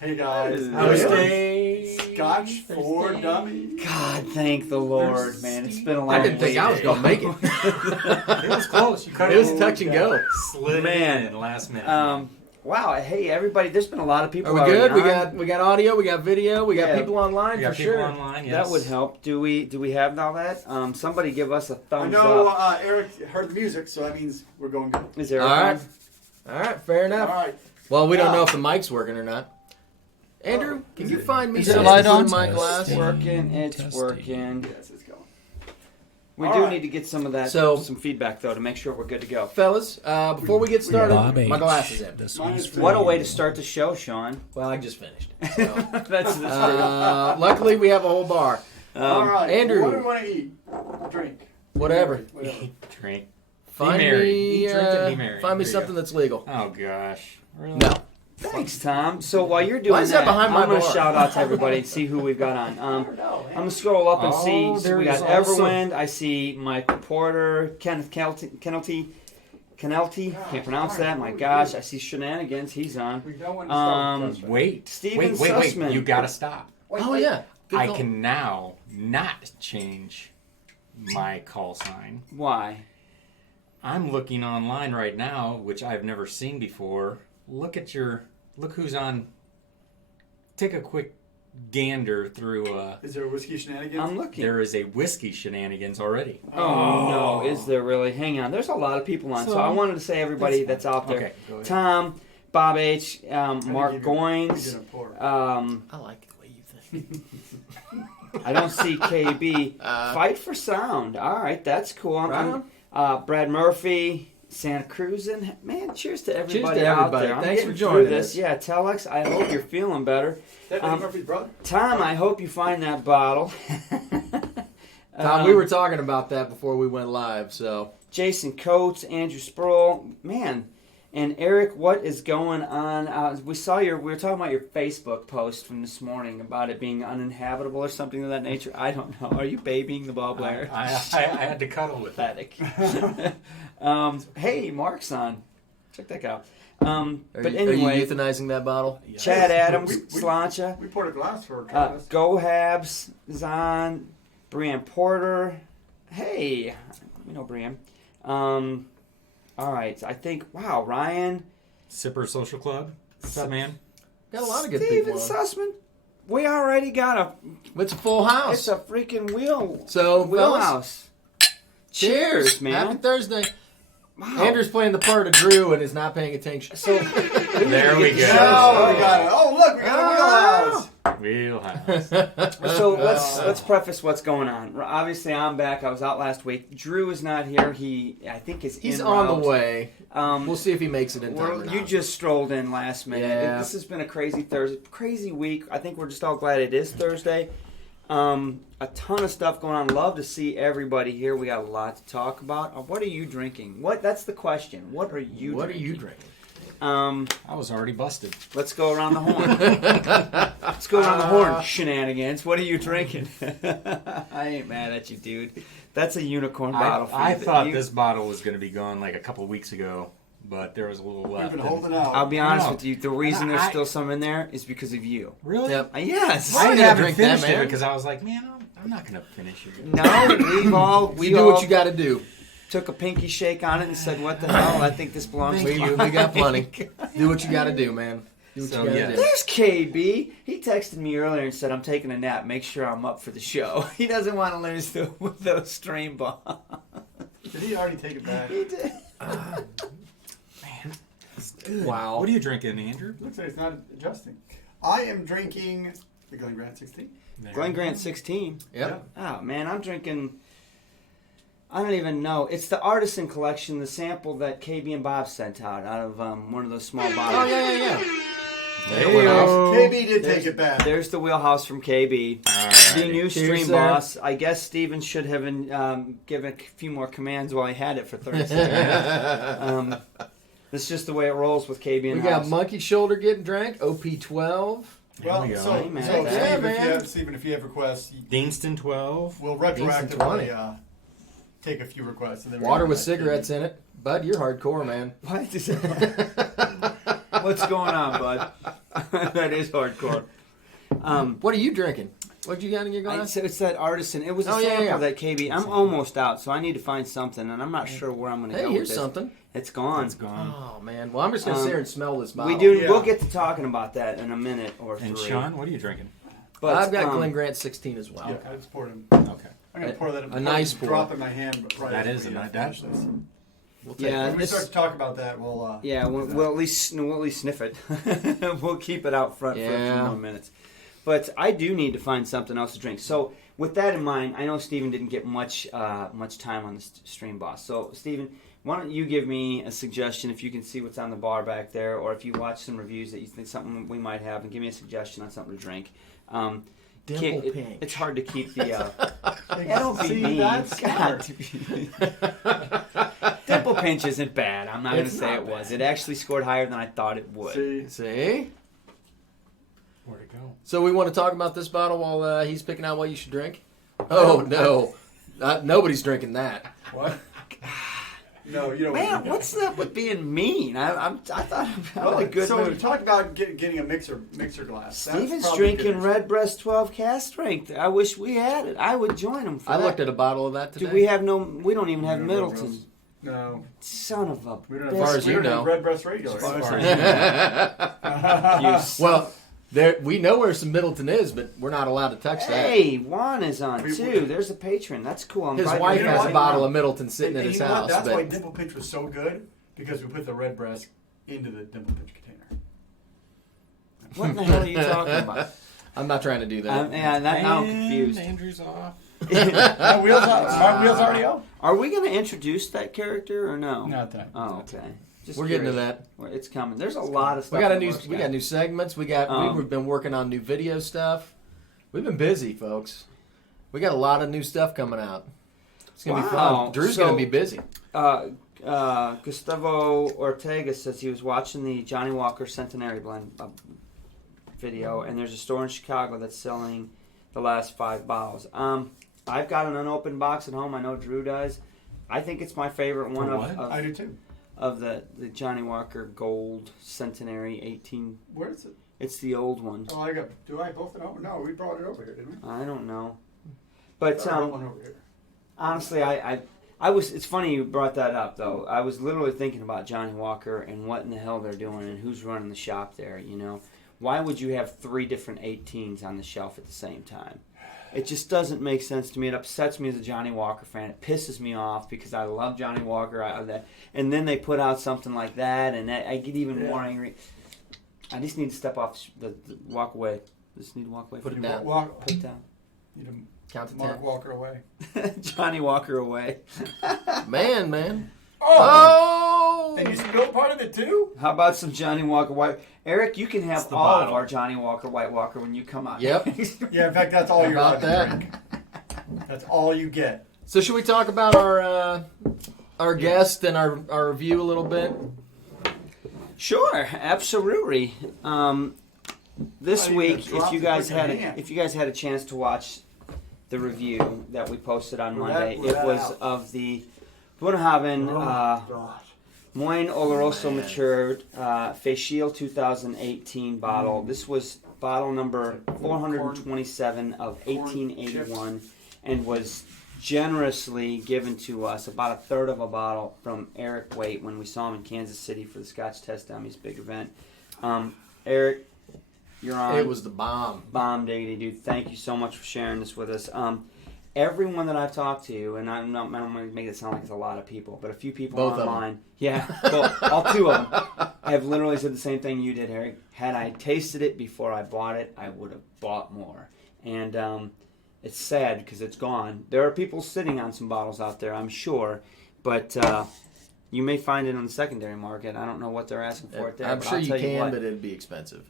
Hey guys, Scotch for Dummies. God, thank the Lord, man. It's been a long I didn't think I was going to make it. It was close. You cut It was touch and go. Slid in last minute. Wow, hey everybody, there's been a lot of people. Are we good? We got audio, we got video, we got people online for sure. Online, yes. That would help. Do we have all that? Somebody give us a thumbs I know up. Eric heard the music, so that means we're going good. Is there All right. All right, fair enough. All right. Well, we don't know if the mic's working or not. Andrew, can you find me is it some light in on? my glass? It's working. It's working. Yes, it's going. We All do right. need to get some of that, So- some feedback though, to make sure we're good to go. Fellas, before we get started, Bob my H. glass is empty. This Mine one's is for What a you. way to start the show, Sean. Well, I just finished. So, That's luckily, we have a whole bar. All right. Andrew. What do we want to eat? Drink. Whatever. Drink. Find merry. me, Eat, drink, and be merry. find me There you something that's legal. Oh gosh. Really? No. Thanks, Tom. So while you're doing Why is that behind my I'm going to bar? shout out to everybody and see who we've got on. I'm going to scroll up and see. So there we got is also- Everwind. I see Mike Porter, Kenneth Kennelty. Can't pronounce that. My gosh. I see Shenanigans. He's on. We don't want to start with this, right? Wait, Steven wait. Sussman. You gotta stop. Wait, Oh, wait. yeah. Good I call. can now not change my call sign. Why? I'm looking online right now, which I've never seen before. Look who's on. Take a quick gander through. Is there a whiskey shenanigans? I'm looking. There is a whiskey shenanigans already. Oh, no. Is there really? Hang on. There's a lot of people on. So I wanted to say everybody that's out there. Okay, go ahead. Tom, Bob H., Mark give you- Goins. I'm gonna pour. I like the way you think. I don't see KB. Fight for Sound. All right, that's cool. Right Brad Murphy, Santa Cruz, and man, cheers to everybody, to out everybody. there. I'm Thanks getting for joining through this. us. Yeah, Telex, I hope you're feeling better. That Eddie Murphy's brother? Tom, I hope you find that bottle. Tom, we were talking about that before we went live, so. Jason Coates, Andrew Sproul, man. And Eric, what is going on? We were talking about your Facebook post from this morning about it being uninhabitable or something of that nature. I don't know. Are you babying the ball player? I had to cuddle with that. Pathetic. Hey, Mark's on. Check that out. Are But you anyway, euthanizing that bottle? Chad Adams, We- Slancha, We poured a glass for Travis. Go Habs is on. Brian Porter. Hey, you know Brian. All right, I think, wow, Ryan. Sipper Social Club. What's up, man? Got a lot of good Steven people on. Sussman. We already got It's a full house. it's a freaking So, wheelhouse. Cheers, man. Happy Thursday. Wow. Andrew's playing the part of Drew and is not paying attention. So There we go. Oh, we got it. Oh, look, we got a wheelhouse. Wheelhouse. So let's preface what's going on. Obviously, I'm back. I was out last week. Drew is not here. I think He's en on route. the way. We'll see if he makes it in time or not. You just strolled in last minute. Yeah. This has been a crazy crazy week. I think we're just all glad it is Thursday. A ton of stuff going on. Love to see everybody here. We got a lot to talk about. What are you drinking? That's the question. What are you drinking? I was already busted. Let's go around the horn. Let's go around the horn. Shenanigans. What are you drinking? I ain't mad at you, dude. That's a unicorn bottle. I thought this bottle was going to be gone like a couple weeks ago, but there was a little We've left. been holding out. I'll be honest No. with you. The reason there's I- still some in there is because of you. Really? Yep. Yes. I I ain't gonna haven't drink that, finished man. it because I was like, man, I'm not going to finish it. No, You do what you got to do. took a pinky shake on it and said, "What the hell? I think this belongs to We you." got plenty. Do what you got to do, man. Do what So, you gotta yeah. do. There's KB. He texted me earlier and said, I'm taking a nap. Make sure I'm up for the show. He doesn't want to lose those stream bombs. Did he already take it back? He did. Man, it's good. Wow. What are you drinking, Andrew? Looks like it's not adjusting. I am drinking the Glen Grant 16. Glen Grant 16. Yep. Oh, man, I'm drinking... I don't even know. It's the Artisan Collection, the sample that KB and Bob sent out of one of those small bottles. Oh, yeah. Hey-o. KB did take it back. There's the wheelhouse from KB. Alrighty. The new Cheers, stream sir. boss. I guess Steven should have given a few more commands while he had it for 30 seconds. It's just the way it rolls with KB We and got House. Monkey Shoulder getting drank, OP12. Well, There we go. so, Hey, man. so Yeah, Stephen, if you have requests, Deanston 12. we'll 20. retroactively take a few requests. And then Water with back. cigarettes in it. Bud, you're hardcore, man. What? What's going on, bud? That is hardcore. What are you drinking? What you got in your glass? It's that Artisan. It was a Oh, yeah, sample yeah. that KB. I'm almost out, so I need to find something, and I'm not sure where I'm going to Hey, go here's with this. something. It's gone. It's gone. Oh, man. Well, I'm just going to sit here and smell this bottle. We do. Yeah. We'll get to talking about that in a minute or And three. Sean, what are you drinking? But I've got Glen Grant 16 as well. Yeah, I just poured him. Okay. I'm going to pour that. A nice pour. Drop in my hand. Right That after is a we, nice- finish this. We'll take Yeah, it. When we this- start to talk about that, we'll. Yeah, we'll at least sniff it. We'll keep it out front for a few Yeah. more minutes. But I do need to find something else to drink. So with that in mind, I know Steven didn't get much time on the stream boss. So Steven, why don't you give me a suggestion if you can see what's on the bar back there, or if you watch some reviews that you think something we might have, and give me a suggestion on something to drink. Dimple Pink. It's hard to keep the. Yeah, don't be See, mean. that's God. Dimple Pinch isn't bad. I'm not going to It's say not it was. bad. It actually scored higher than I thought it would. See, See? Where'd it go? So we want to talk about this bottle while he's picking out what you should drink? Oh, no. Nobody's drinking that. what? No, you don't. Man, what's up with being mean? I thought I'm Well, in a good so we mood. talked about getting a mixer glass. That's Steven's probably drinking good. Redbreast 12 cast strength. I wish we had it. I would join him for I that. looked at a bottle of that today. Do we have no? We don't even have We don't have Middleton. No, Son of a we don't have. As far as we you don't have know. Redbreast regular. As far as As Well, we know where some Middleton is, but we're not allowed to touch that. Hey, Juan is on We- too. There's a patron. That's cool. I'm His glad wife you know has what? a bottle of Middleton sitting at And his you know what? house. That's why But Dimple Pinch was so good, because we put the Redbreast into the Dimple Pinch container. What in the hell are you talking about? I'm not trying to do that. Now I'm confused. Andrew's off. My wheels already out? Are we going to introduce that character or no? Not that. Oh, okay. Just We're getting to curious. that. Well, it's coming. There's a lot of stuff. We got in the works, we guys. got new segments. We've been working on new video stuff. We've been busy, folks. We got a lot of new stuff coming out. It's gonna be Wow. fun. Drew's So- gonna be busy. Gustavo Ortega says he was watching the Johnny Walker Centenary Blend video, and there's a store in Chicago that's selling the last 5 bottles. I've got an unopened box at home. I know Drew does. I think it's my favorite one For of, what? I do too. of the Johnny Walker Gold Centenary 18. Where is it? It's the old one. Oh, do I both know? No, we brought it over here, didn't we? I don't know. But I brought one over here. honestly, I was. It's funny you brought that up, though. I was literally thinking about Johnny Walker and what in the hell they're doing and who's running the shop there. You know, why would you have 3 different 18s on the shelf at the same time? It just doesn't make sense to me. It upsets me as a Johnny Walker fan. It pisses me off because I love Johnny Walker. And then they put out something like that, and I get even more angry. I just need to step off, walk away. Just need to walk away. Put from it down. Put it down. You to Count to Mark 10. Walker away. Johnny Walker away. Man. Oh! Oh! And you spilled part of it too? How about some Johnny Walker White? Eric, you can have It's the all of bottle. our Johnny Walker White Walker when you come out. Yep. Yeah, in fact, that's all How you're about allowed to that? drink. That's all you get. So should we talk about our guest and our review a little bit? Sure, absolutely. This Oh, you week, can drop if you the guys freaking had hand. if you guys had a chance to watch the review that we posted on We're Monday, that- we're it that was out. of the Bunnahabhain God. Moine Oloroso matured Facial 2018 bottle. This was bottle number 427 of 1881 and was generously given to us, about a third of a bottle, from Eric Waite when we saw him in Kansas City for the Scotch Test Dummies big event. Eric, you're on. It was the bomb. Bomb diggity, dude. Thank you so much for sharing this with us. Everyone that I've talked to, and I don't want to make it sound like it's a lot of people, but a few people Both online, well, all two of them, have literally said the same thing you did, Eric. Had I tasted it before I bought it, I would have bought more. And it's sad because it's gone. There are people sitting on some bottles out there, I'm sure, but you may find it on the secondary market. I don't know what they're asking for it there. I'm but sure I'll you tell can, what, but it'd be expensive.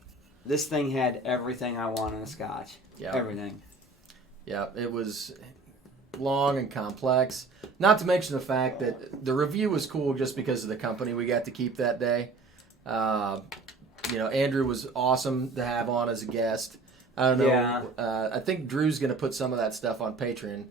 this thing had everything I want in a Scotch. Yeah. Everything. Yeah, it was long and complex. Not to mention the fact that the review was cool just because of the company we got to keep that day. Andrew was awesome to have on as a guest. I don't know. Yeah. I think Drew's going to put some of that stuff on Patreon.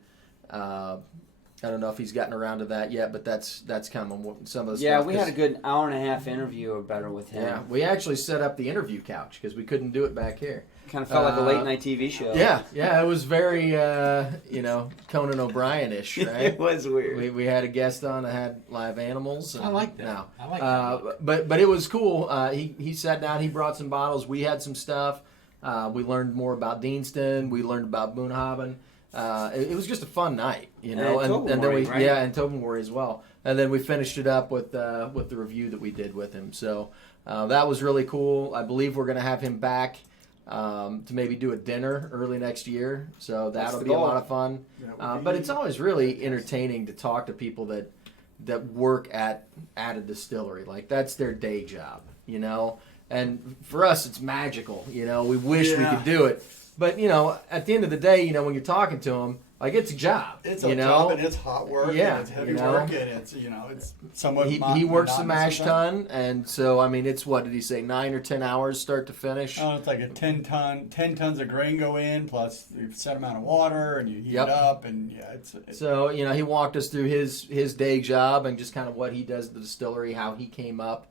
I don't know if he's gotten around to that yet, but that's kind of some of the stuff. Yeah, we had a good hour and a half interview or better with him. Yeah, we actually set up the interview couch because we couldn't do it back here. Kind of felt like a late night TV show. Yeah, it was very, Conan O'Brien-ish, right? It was weird. We had a guest on that had live animals. And, I like that. No. I like that. But it was cool. He sat down. He brought some bottles. We had some stuff. We learned more about Deanston. We learned about Bunnahabhain. It was just a fun night, And then we right? Yeah, and Tobermory as well. And then we finished it up with the review that we did with him. So that was really cool. I believe we're going to have him back to maybe do a dinner early next year. So that'll be a lot of fun. But it's always really entertaining to talk to people that work at a distillery. Like that's their day job, And for us, it's magical. We wish we could do it. But, at the end of the day, when you're talking to them, like, it's a job. It's a job, and it's hot work, yeah, and it's heavy work, and it's, it's somewhat He works the mash sometimes. tun, and so, it's, what did he say, 9 or 10 hours start to finish? Oh, it's like a 10 tons of grain go in, plus the set amount of water, and you heat it up, and it's So, he walked us through his day job and just kind of what he does at the distillery, how he came up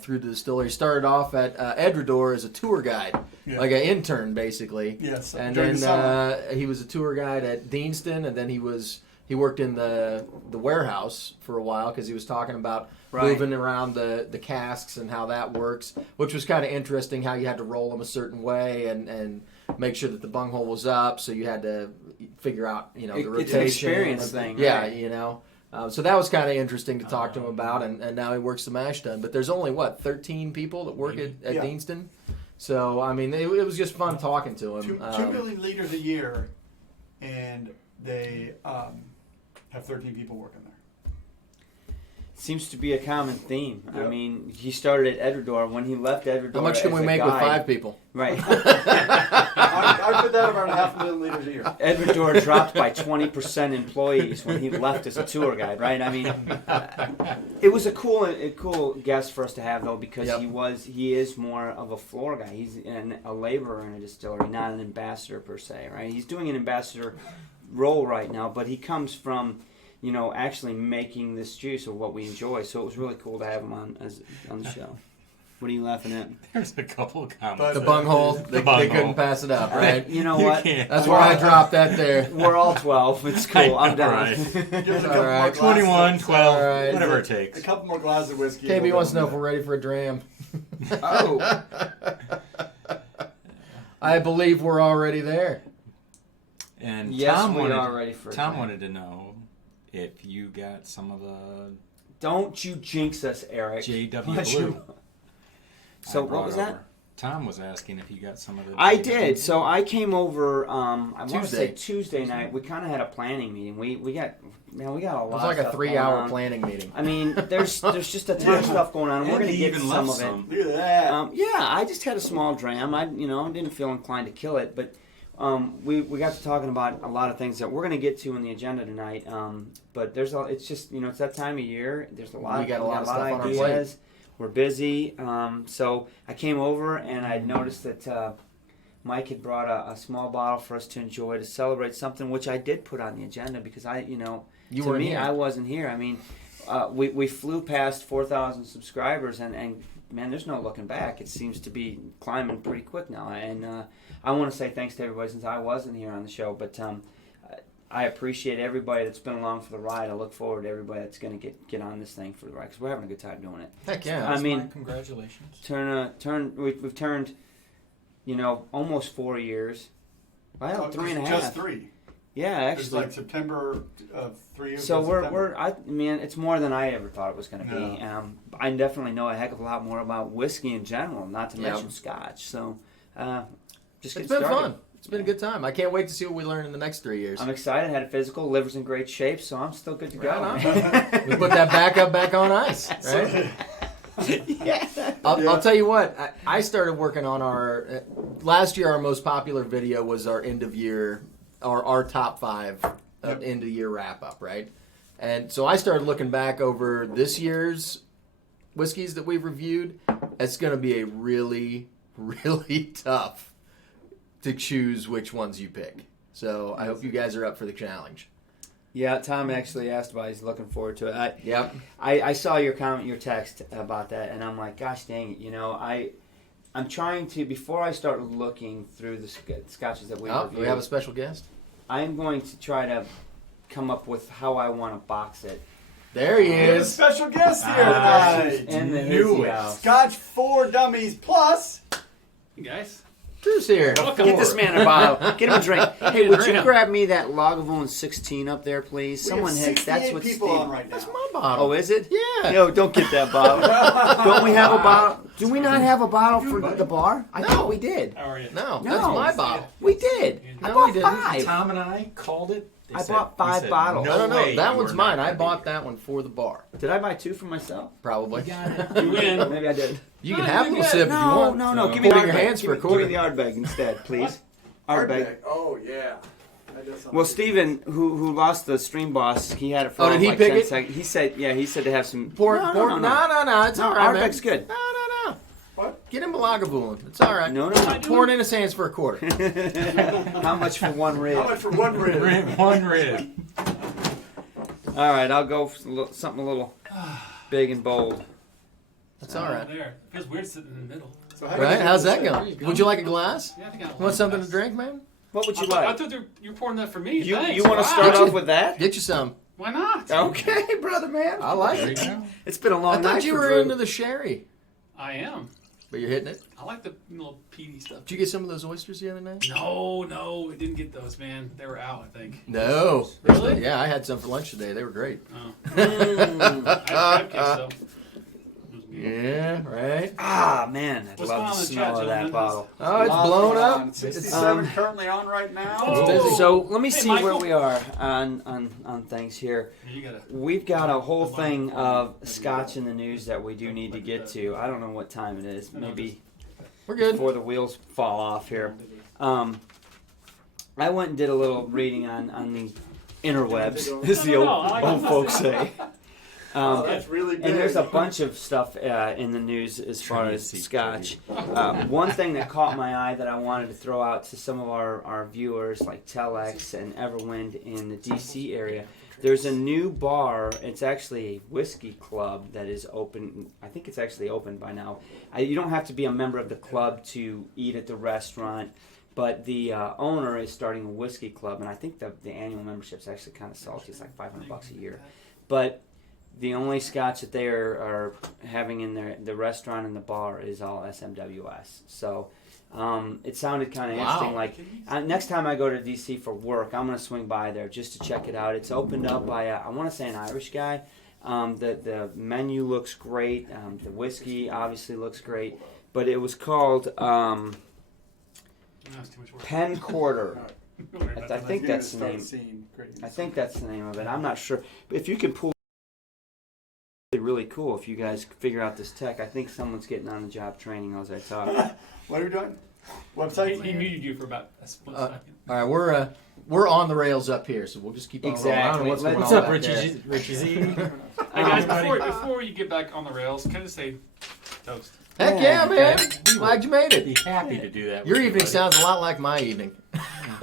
through the distillery. Started off at Edredor as a tour guide, like an intern basically. Yes. And then he was a tour guide at Deanston, and then he worked in the warehouse for a while because he was talking about moving around the casks and how that works, which was kind of interesting. How you had to roll them a certain way and make sure that the bunghole was up, so you had to figure out the rotation. It's an experience thing. Yeah, right? So that was kind of interesting to talk to him about, and now he works the mash tun. But there's only, 13 people that work at Deanston? So, it was just fun talking to him. 2 million liters a year, and they have 13 people working there. Seems to be a common theme. Yep. He started at Edredor. When he left Edredor, how much can we make with 5 people? Right. I put that around 500,000 liters a year. Edredor dropped by 20% employees when he left as a tour guide. Right. It was a cool guest for us to have though, because he is more of a floor guy. He's a laborer in a distillery, not an ambassador per se. Right. He's doing an ambassador role right now, but he comes from actually making this juice of what we enjoy. So it was really cool to have him on the show. What are you laughing at? There's a couple of comments. The bunghole, they couldn't pass it up, right? You know what? That's why I dropped that there. We're all 12. It's cool. I'm done. Right. Give us a All right. 21, 12, right. whatever it takes. A couple more glasses of whiskey. KB wants to know if we're ready for a dram. Oh. I believe we're already there. And Yes, Tom we are ready for a Tom drink. wanted to know if you got some of the Don't you jinx us, Eric. JW Blue. So I what brought was that? over. Tom was asking if you got some of the. I did. So I came over. I want to say Tuesday. Tuesday night. We kind of had a planning meeting. We got a lot. It was like of a stuff 3-hour going on. planning meeting. There's just a ton of stuff going on. We're And gonna he get even some left of some. it. Look at that. Yeah, I just had a small dram. I didn't feel inclined to kill it, but we got to talking about a lot of things that we're going to get to in the agenda tonight. But it's just it's that time of year. There's a lot. We got a lot of stuff on our ideas. plate. We're busy. So I came over and I noticed that Mike had brought a small bottle for us to enjoy to celebrate something, which I did put on the agenda because I wasn't here. We flew past 4,000 subscribers and man, there's no looking back. It seems to be climbing pretty quick now. And I want to say thanks to everybody since I wasn't here on the show. But I appreciate everybody that's been along for the ride. I look forward to everybody that's going to get on this thing for the ride because we're having a good time doing it. Heck yeah. I mean, congratulations. We've turned, almost 4 years. Well, 3.5. Just 3. Yeah, It's actually. like September of 3 years. So September. it's more than I ever thought it was going to be. Yeah. I definitely know a heck of a lot more about whiskey in general, not to Yep. mention Scotch. So, just It's get been started. fun. It's been a good time. I can't wait to see what we learn in the next 3 years. I'm excited. Had a physical. Liver's in great shape, so I'm still good to go. Right on. We put that back on ice, right? Yeah. I'll tell you what. I started working on our last year. Our most popular video was our end of year, our top 5 end of year wrap up, right? And so I started looking back over this year's whiskeys that we've reviewed. It's going to be a really, really tough to choose which ones you pick. So I hope you guys are up for the challenge. Yeah, Tom actually asked about it. He's looking forward to it. Yep. I saw your comment, your text about that, and I'm like, gosh dang it, I'm trying to, before I start looking through the scotches that we Oh, reviewed, we have a special guest. I'm going to try to come up with how I want to box it. There he We have a is. special guest here Ah, tonight. And the Knew hizzy it. house. Scotch 4 Dummies plus. You guys? Drew's here. Get this man a bottle. Get him a drink. Hey, would you Drink. grab me that Lagavulin 16 up there, please? We have 68 people on right now. That's my bottle. Oh, is it? Yeah. No, don't get that bottle. Don't we have a bottle? Do we not have a bottle for the bar? I No. thought we did. How are you? No, No. that's my bottle. We did. I No, bought we didn't. 5. Tom and I called it. They I said- bought 5 we said, bottles. No, way that you one's are mine. not I gonna bought beat that one for the bar. Did I buy 2 for myself? Probably. You win. Maybe I did. You can No, have a you little did. sip if you No, want. no, no. So- Give me the Put it in your Ardbeg. hands for a Give me quarter. the Ardbeg instead, please. Ardbeg. Oh, yeah. That does sound Well, good. Steven, who lost the stream boss, he had it for Oh, did he like pick 10 it? seconds. He said to have some. Pour, no, pour, no, no, it's No, all right, man. Ardbeg's good. No. What? Get him a Lagavulin. It's all right. No. Pour it in his hands for a quarter. How much for one rib? How much for one rib? One rib. All right, I'll go for something a little big and bold. That's all right. There. It feels weird sitting in the middle. So how Right? do you How's that do going? Would you like a glass? Yeah, I think I Want something to drink, man? What would you I like? thought you were pouring that for me. You Thanks. want to Wow. start off with that? Get you some. Why not? Okay, brother man. I like There you it. go. It's been a long I night thought you for were Drew. into the sherry, I am. but you're hitting it. I like the little peaty stuff. Did you get some of those oysters the other night? No, I didn't get those, man. They were out, I think. No. Really? Yeah, I had some for lunch today. They were great. Oh. Mm. I had crab cakes, though. It was good. Yeah, right. Ah, man, I'd What's love going the on in the smell chat, of that gentlemen? bottle. Oh, it's Lots blown going up. on. 67 Um, currently on right now. Oh. busy. So let me Hey, see where Michael. we are on things here. You gotta. We've got a whole thing of Scotch in the news that we do need to get to. I don't know what time it is. Maybe We're good. before the wheels fall off here. I went and did a little reading on the interwebs, as the No, old, I like old that. folks say. Oh, that's really big. And there's a bunch of stuff in the news as far as Scotch. One thing that caught my eye that I wanted to throw out to some of our viewers, like Telex and Everwind in the DC area, there's a new bar. It's actually a whiskey club that is open. I think it's actually open by now. You don't have to be a member of the club to eat at the restaurant. But the owner is starting a whiskey club, and I think the annual membership's actually kind of salty. It's like $500 a year. But the only Scotch that they are having in the restaurant and the bar is all SMWS. So it sounded kind of interesting. Like next time I go to DC for work, I'm going to swing by there just to check it out. It's opened up by I want to say an Irish guy. The menu looks great. The whiskey obviously looks great. But it was called That's too much work. Penn Quarter. Don't worry about I that. think that's the Start name. seeing great I think that's the name of it. I'm not sure. But if you can pull, really cool if you guys figure out this tech. I think someone's getting on the job training as I talk. What are we doing? He Website? muted you for about a split second. All right, we're on the rails up here, so we'll just keep on rolling. I don't know what's Exactly. going What's on up, back there. Richie Z? Hey guys, Um, before you get back on the rails, can I just say toast? Heck yeah, man! Okay. Glad you made Be it. happy to do that. Your with you, evening buddy. sounds a lot like my evening.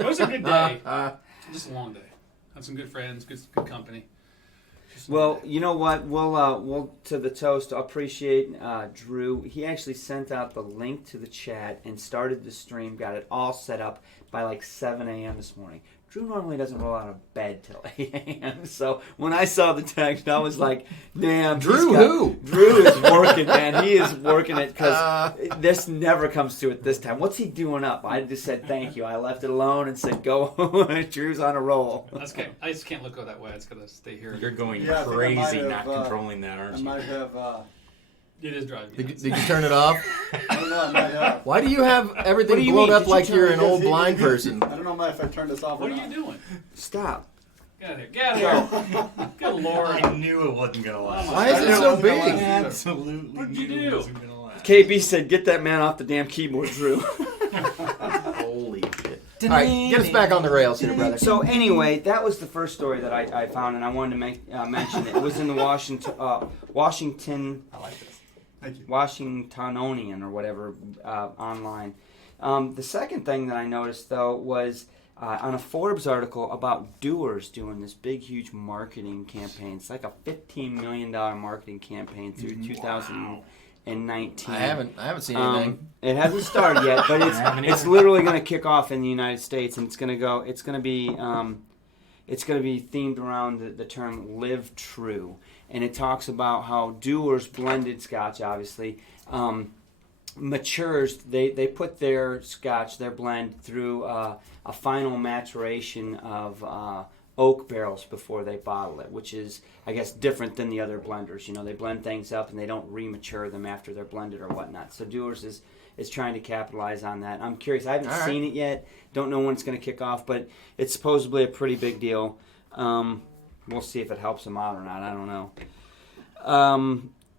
It was a good day. Uh, Just a long day. Had some good friends, good company. Just a Well, long day. you know what? We'll to the toast. Appreciate Drew. He actually sent out the link to the chat and started the stream. Got it all set up by like 7 a.m. this morning. Drew normally doesn't roll out of bed till 8 a.m. So when I saw the text, I was like, damn. Drew who? Drew is working, man. He is working it because this never comes to it this time. What's he doing up? I just said thank you. I left it alone and said, go. Drew's on a roll. I just can't look that way. It's got to stay here. You're going Yeah, I think I might crazy have, not controlling that, I aren't you? might have. It is driving me Did nuts. you turn it off? I don't know. I might have. Why do you have What do everything you blown mean? up Did you like turn you're it an Because old he- blind person? I don't know if I turned this off or What are not. you doing? Stop. Get out of here. Get out of here. Good Lord. I knew it wasn't gonna last. Why is I it know so it wasn't gonna big? last. Absolutely What'd you knew do? it wasn't gonna last. KB said, get that man off the damn keyboard, Drew. Holy shit. All right, get us back on the rails here, brother. So anyway, that was the first story that I found, and I wanted to mention it. It was in the Washington I like this. Thank you. Washingtonian or whatever online. The second thing that I noticed though was on a Forbes article about Dewar's doing this big, huge marketing campaign. It's like a $15 million marketing campaign through 2019. I haven't seen anything. It hasn't started yet, but haven't it's either. literally going to kick off in the United States, and it's going to be themed around the term "Live True," and it talks about how Dewar's blended Scotch, obviously, matures. They put their Scotch, their blend, through a final maturation of oak barrels before they bottle it, which is, I guess, different than the other blenders. You know, they blend things up and they don't remature them after they're blended or whatnot. So Dewar's is trying to capitalize on that. I'm curious. I haven't All right. seen it yet. Don't know when it's going to kick off, but it's supposedly a pretty big deal. We'll see if it helps them out or not. I don't know.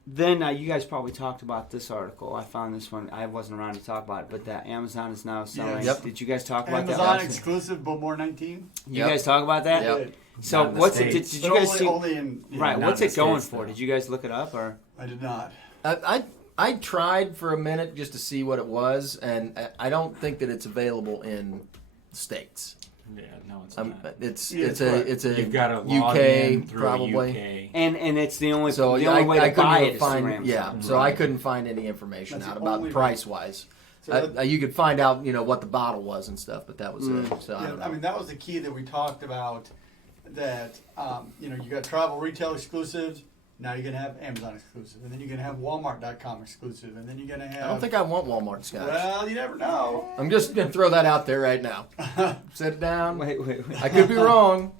Then you guys probably talked about this article. I found this one. I wasn't around to talk about it, but that Amazon is now selling. Yep. Did you guys talk about that? Amazon last- exclusive, Bowmore 19. You Yep. guys talk about that? Yep. So Not in the what's it? Did States. you guys only, see? Only in Right. not What's in it the going States, for? though. Did you guys look it up or? I did not. I tried for a minute just to see what it was, and I don't think that it's available in the States. Yeah, no, it's Um, not. it's Yeah, it's it's a what? it's a You've got to log UK in through probably. UK. And it's the only So the only way to couldn't buy even it is through find Amazon. so I couldn't find any information That's out the about only way. price wise. So You could find out what the bottle was and stuff, but that was it. So I yeah, don't know. I mean, that was the key that we talked about. That you got travel retail exclusives. Now you're gonna have Amazon exclusive, and then you're gonna have Walmart.com exclusive, and then you're gonna have. I don't think I want Walmart Scotch. Well, you never know. I'm just gonna throw that out there right now. Sit it down. Wait. I could be wrong.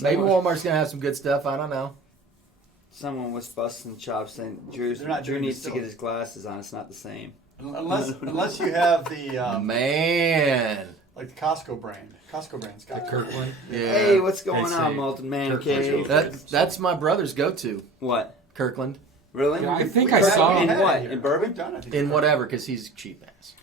Maybe Someone- Walmart's gonna have some good stuff. I don't know. Someone was busting chops saying They're not Drew doing needs to distilled. get his glasses on. It's not the same. Unless you have the Man. like the Costco brand. Costco brand's got it. Kirkland. Yeah. Hey, what's going They on, say Molten Man Kirkland's Cave? over. That's my brother's go-to. What? Kirkland. Really? Yeah, I think We've I saw had in it what? here. In bourbon? We've done it. In whatever, because he's cheap ass.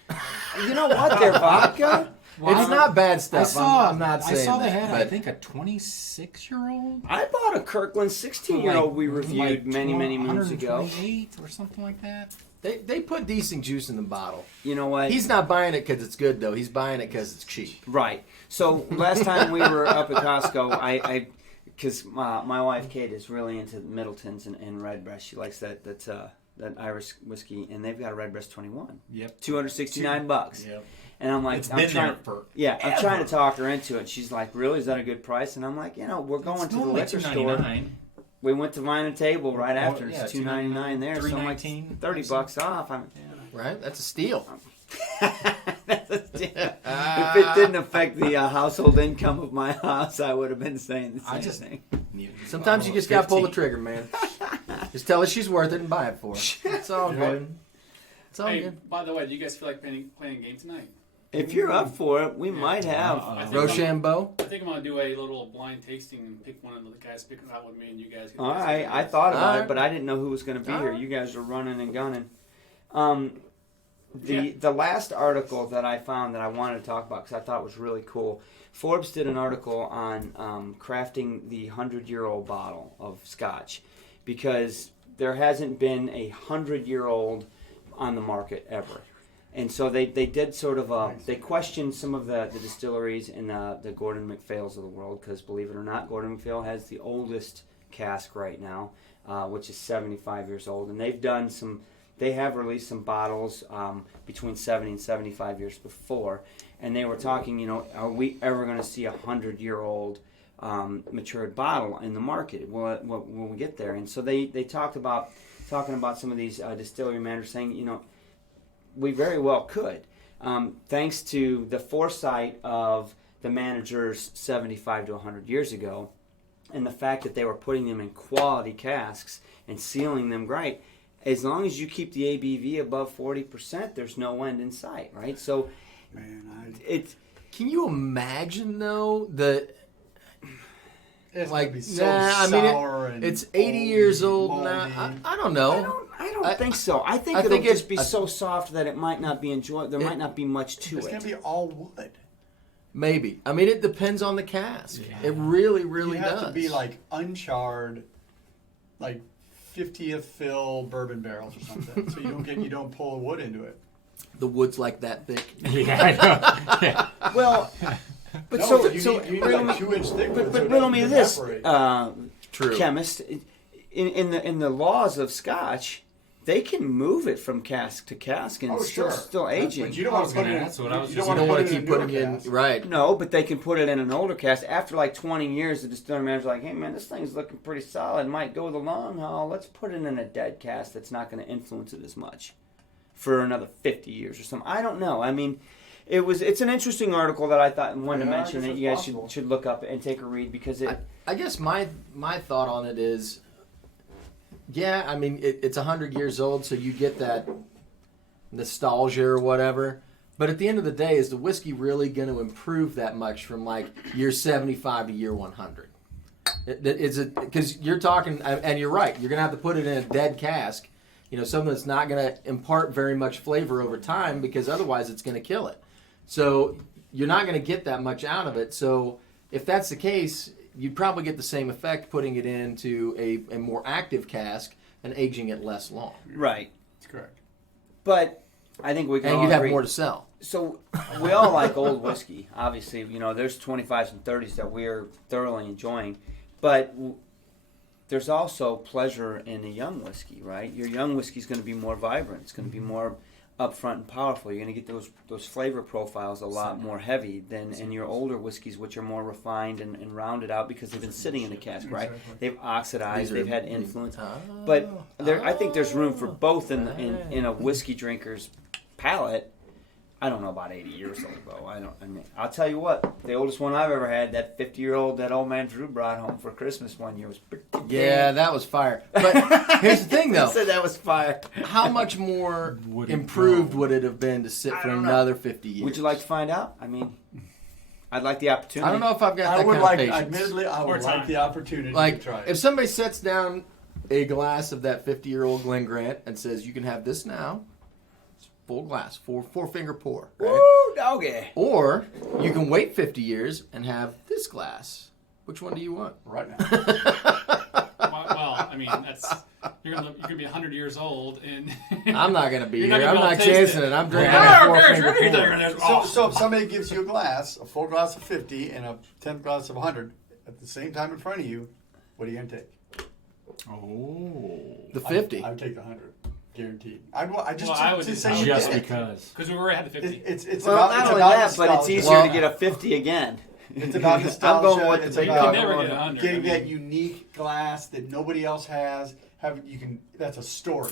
You know what? Their vodka. It's not bad I stuff. saw. I'm not saying I saw they that, had. I but think a 26-year-old. I bought a Kirkland 16-year-old we reviewed many moons ago. 128 or something like that. they put decent juice in the bottle. You know what? He's not buying it because it's good, though. He's buying it because it's cheap. Right. So last time we were up at Costco, because my wife Kate is really into Middleton's and Redbreast. She likes that Irish whiskey, and they've got a Redbreast 21, Yep. $269. Yep. And I'm like, It's I'm been trying, there for. I'm trying to talk her into it. She's like, really? Is that a good price? And I'm like, we're going It's to the normally liquor store. $2.99. We went to Vine and Table right after. yeah, It's $2.99 there, so I'm like $3.19. $30 off. Right? That's a steal. If it didn't affect the household income of my house, I would have been saying the same I just- thing. Sometimes you just got to pull the trigger, man. Just tell her she's worth it and buy it for her. It's all good. It's all Hey, good. by the way, do you guys feel like playing a game tonight? If you're up for it, we might have. I think Rochambeau. I think I'm gonna do a little blind tasting and pick one of the guys pick it out with me, and you guys. Can All right, I thought about All it, right. but I didn't know who was going to be All here. right. You guys are running and gunning. The last article that I found that I wanted to talk about because I thought it was really cool. Forbes did an article on crafting the 100-year-old bottle of Scotch because there hasn't been a 100-year-old on the market ever. And so they did sort of they questioned some of the distilleries and the Gordon MacPhails of the world because believe it or not, Gordon MacPhail has the oldest cask right now, which is 75 years old, and they've done some they have released some bottles between 70 and 75 years before, and they were talking, are we ever going to see 100-year-old matured bottle in the market? Will we get there? And so they talking about some of these distillery managers saying, we very well could, thanks to the foresight of the managers 75 to 100 years ago, and the fact that they were putting them in quality casks and sealing them right. As long as you keep the ABV above 40%, there's no end in sight, right? So, Can you imagine though it's like gonna be so sour and it's 80 years old moldy. now. I don't know. I don't think so. I think it'll just be so soft that it might not be enjoyed. There might not be much to It's it. gonna be all wood. Maybe. I mean, it depends on the cask. Yeah. It really, really you have does. to be like uncharred, like 50th fill bourbon barrels or something, so you don't pull the wood into it. The wood's like that thick. Yeah, I know. Yeah. Well, but No, you need like 2-inch thick. but riddle me this, True. chemist. In the laws of Scotch, they can move it from cask to cask and still aging. But you don't want to put it in. That's what I was You just You don't don't want want to to keep putting it in. cask. Right. No, but they can put it in an older cask. After like 20 years, the distillery manager's like, hey man, this thing's looking pretty solid. Might go the long haul. Let's put it in a dead cask that's not going to influence it as much for another 50 years or something. I don't know. I mean, it's an interesting article that I thought wanted to mention that you guys should look up and take a read because I guess my thought on it is, yeah, I mean, it's 100 years old, so you get that nostalgia or whatever. But at the end of the day, is the whiskey really going to improve that much from like year 75 to year 100? Because you're talking, and you're right, you're going to have to put it in a dead cask, something that's not going to impart very much flavor over time because otherwise it's going to kill it. So you're not going to get that much out of it. So if that's the case, you'd probably get the same effect putting it into a more active cask and aging it less long. right. That's correct. But I think we can And all you'd have agree. more to sell. So we all like old whiskey. Obviously, there's 25s and 30s that we're thoroughly enjoying, but there's also pleasure in a young whiskey, right? Your young whiskey is going to be more vibrant. It's going to be more upfront and powerful. You're going to get those flavor profiles a lot more heavy than in your older whiskeys, which are more refined and rounded out because they've been sitting in the cask, right? They've oxidized, they've had influence. But I think there's room for both in a whiskey drinker's palate. I don't know about 80 years old though. I'll tell you what. The oldest one I've ever had, that 50-year-old that old man Drew brought home for Christmas one year was pretty. Yeah, that was fire. But here's the thing, though. I said that was fire. How much more Would it improved go? would it have been to sit for don't know. another 50 years? Would you like to find out? I mean, I'd like the opportunity. I don't know if I've got I that would kind like, of patience. admittedly, I would Or like time. the opportunity Like, to try it. if somebody sets down a glass of that 50-year-old Glen Grant and says, you can have this now, it's full glass, four-finger pour, right? Woo, doggy. Or you can wait 50 years and have this glass. Which one do you want? right now. Well, I mean, you're gonna be 100 years old, and I'm not going to be You're here. not I'm gonna not taste chasing it. it. I'm drinking Yeah, a four-finger pour. So if somebody gives you a full glass of 50 and a 10th glass of 100 at the same time in front of you, what are you going to take? Oh. The 50. I would take the 100, guaranteed. I just Well, I to, would to just- say you Just did it. because. because we already had the 50. It's Well, about not it's only about that, but it's nostalgia. easier Well- to get a 50 again. It's about I'm nostalgia. going with It's the big about You can never get 100. getting I mean, that unique glass that nobody else has. That's a story.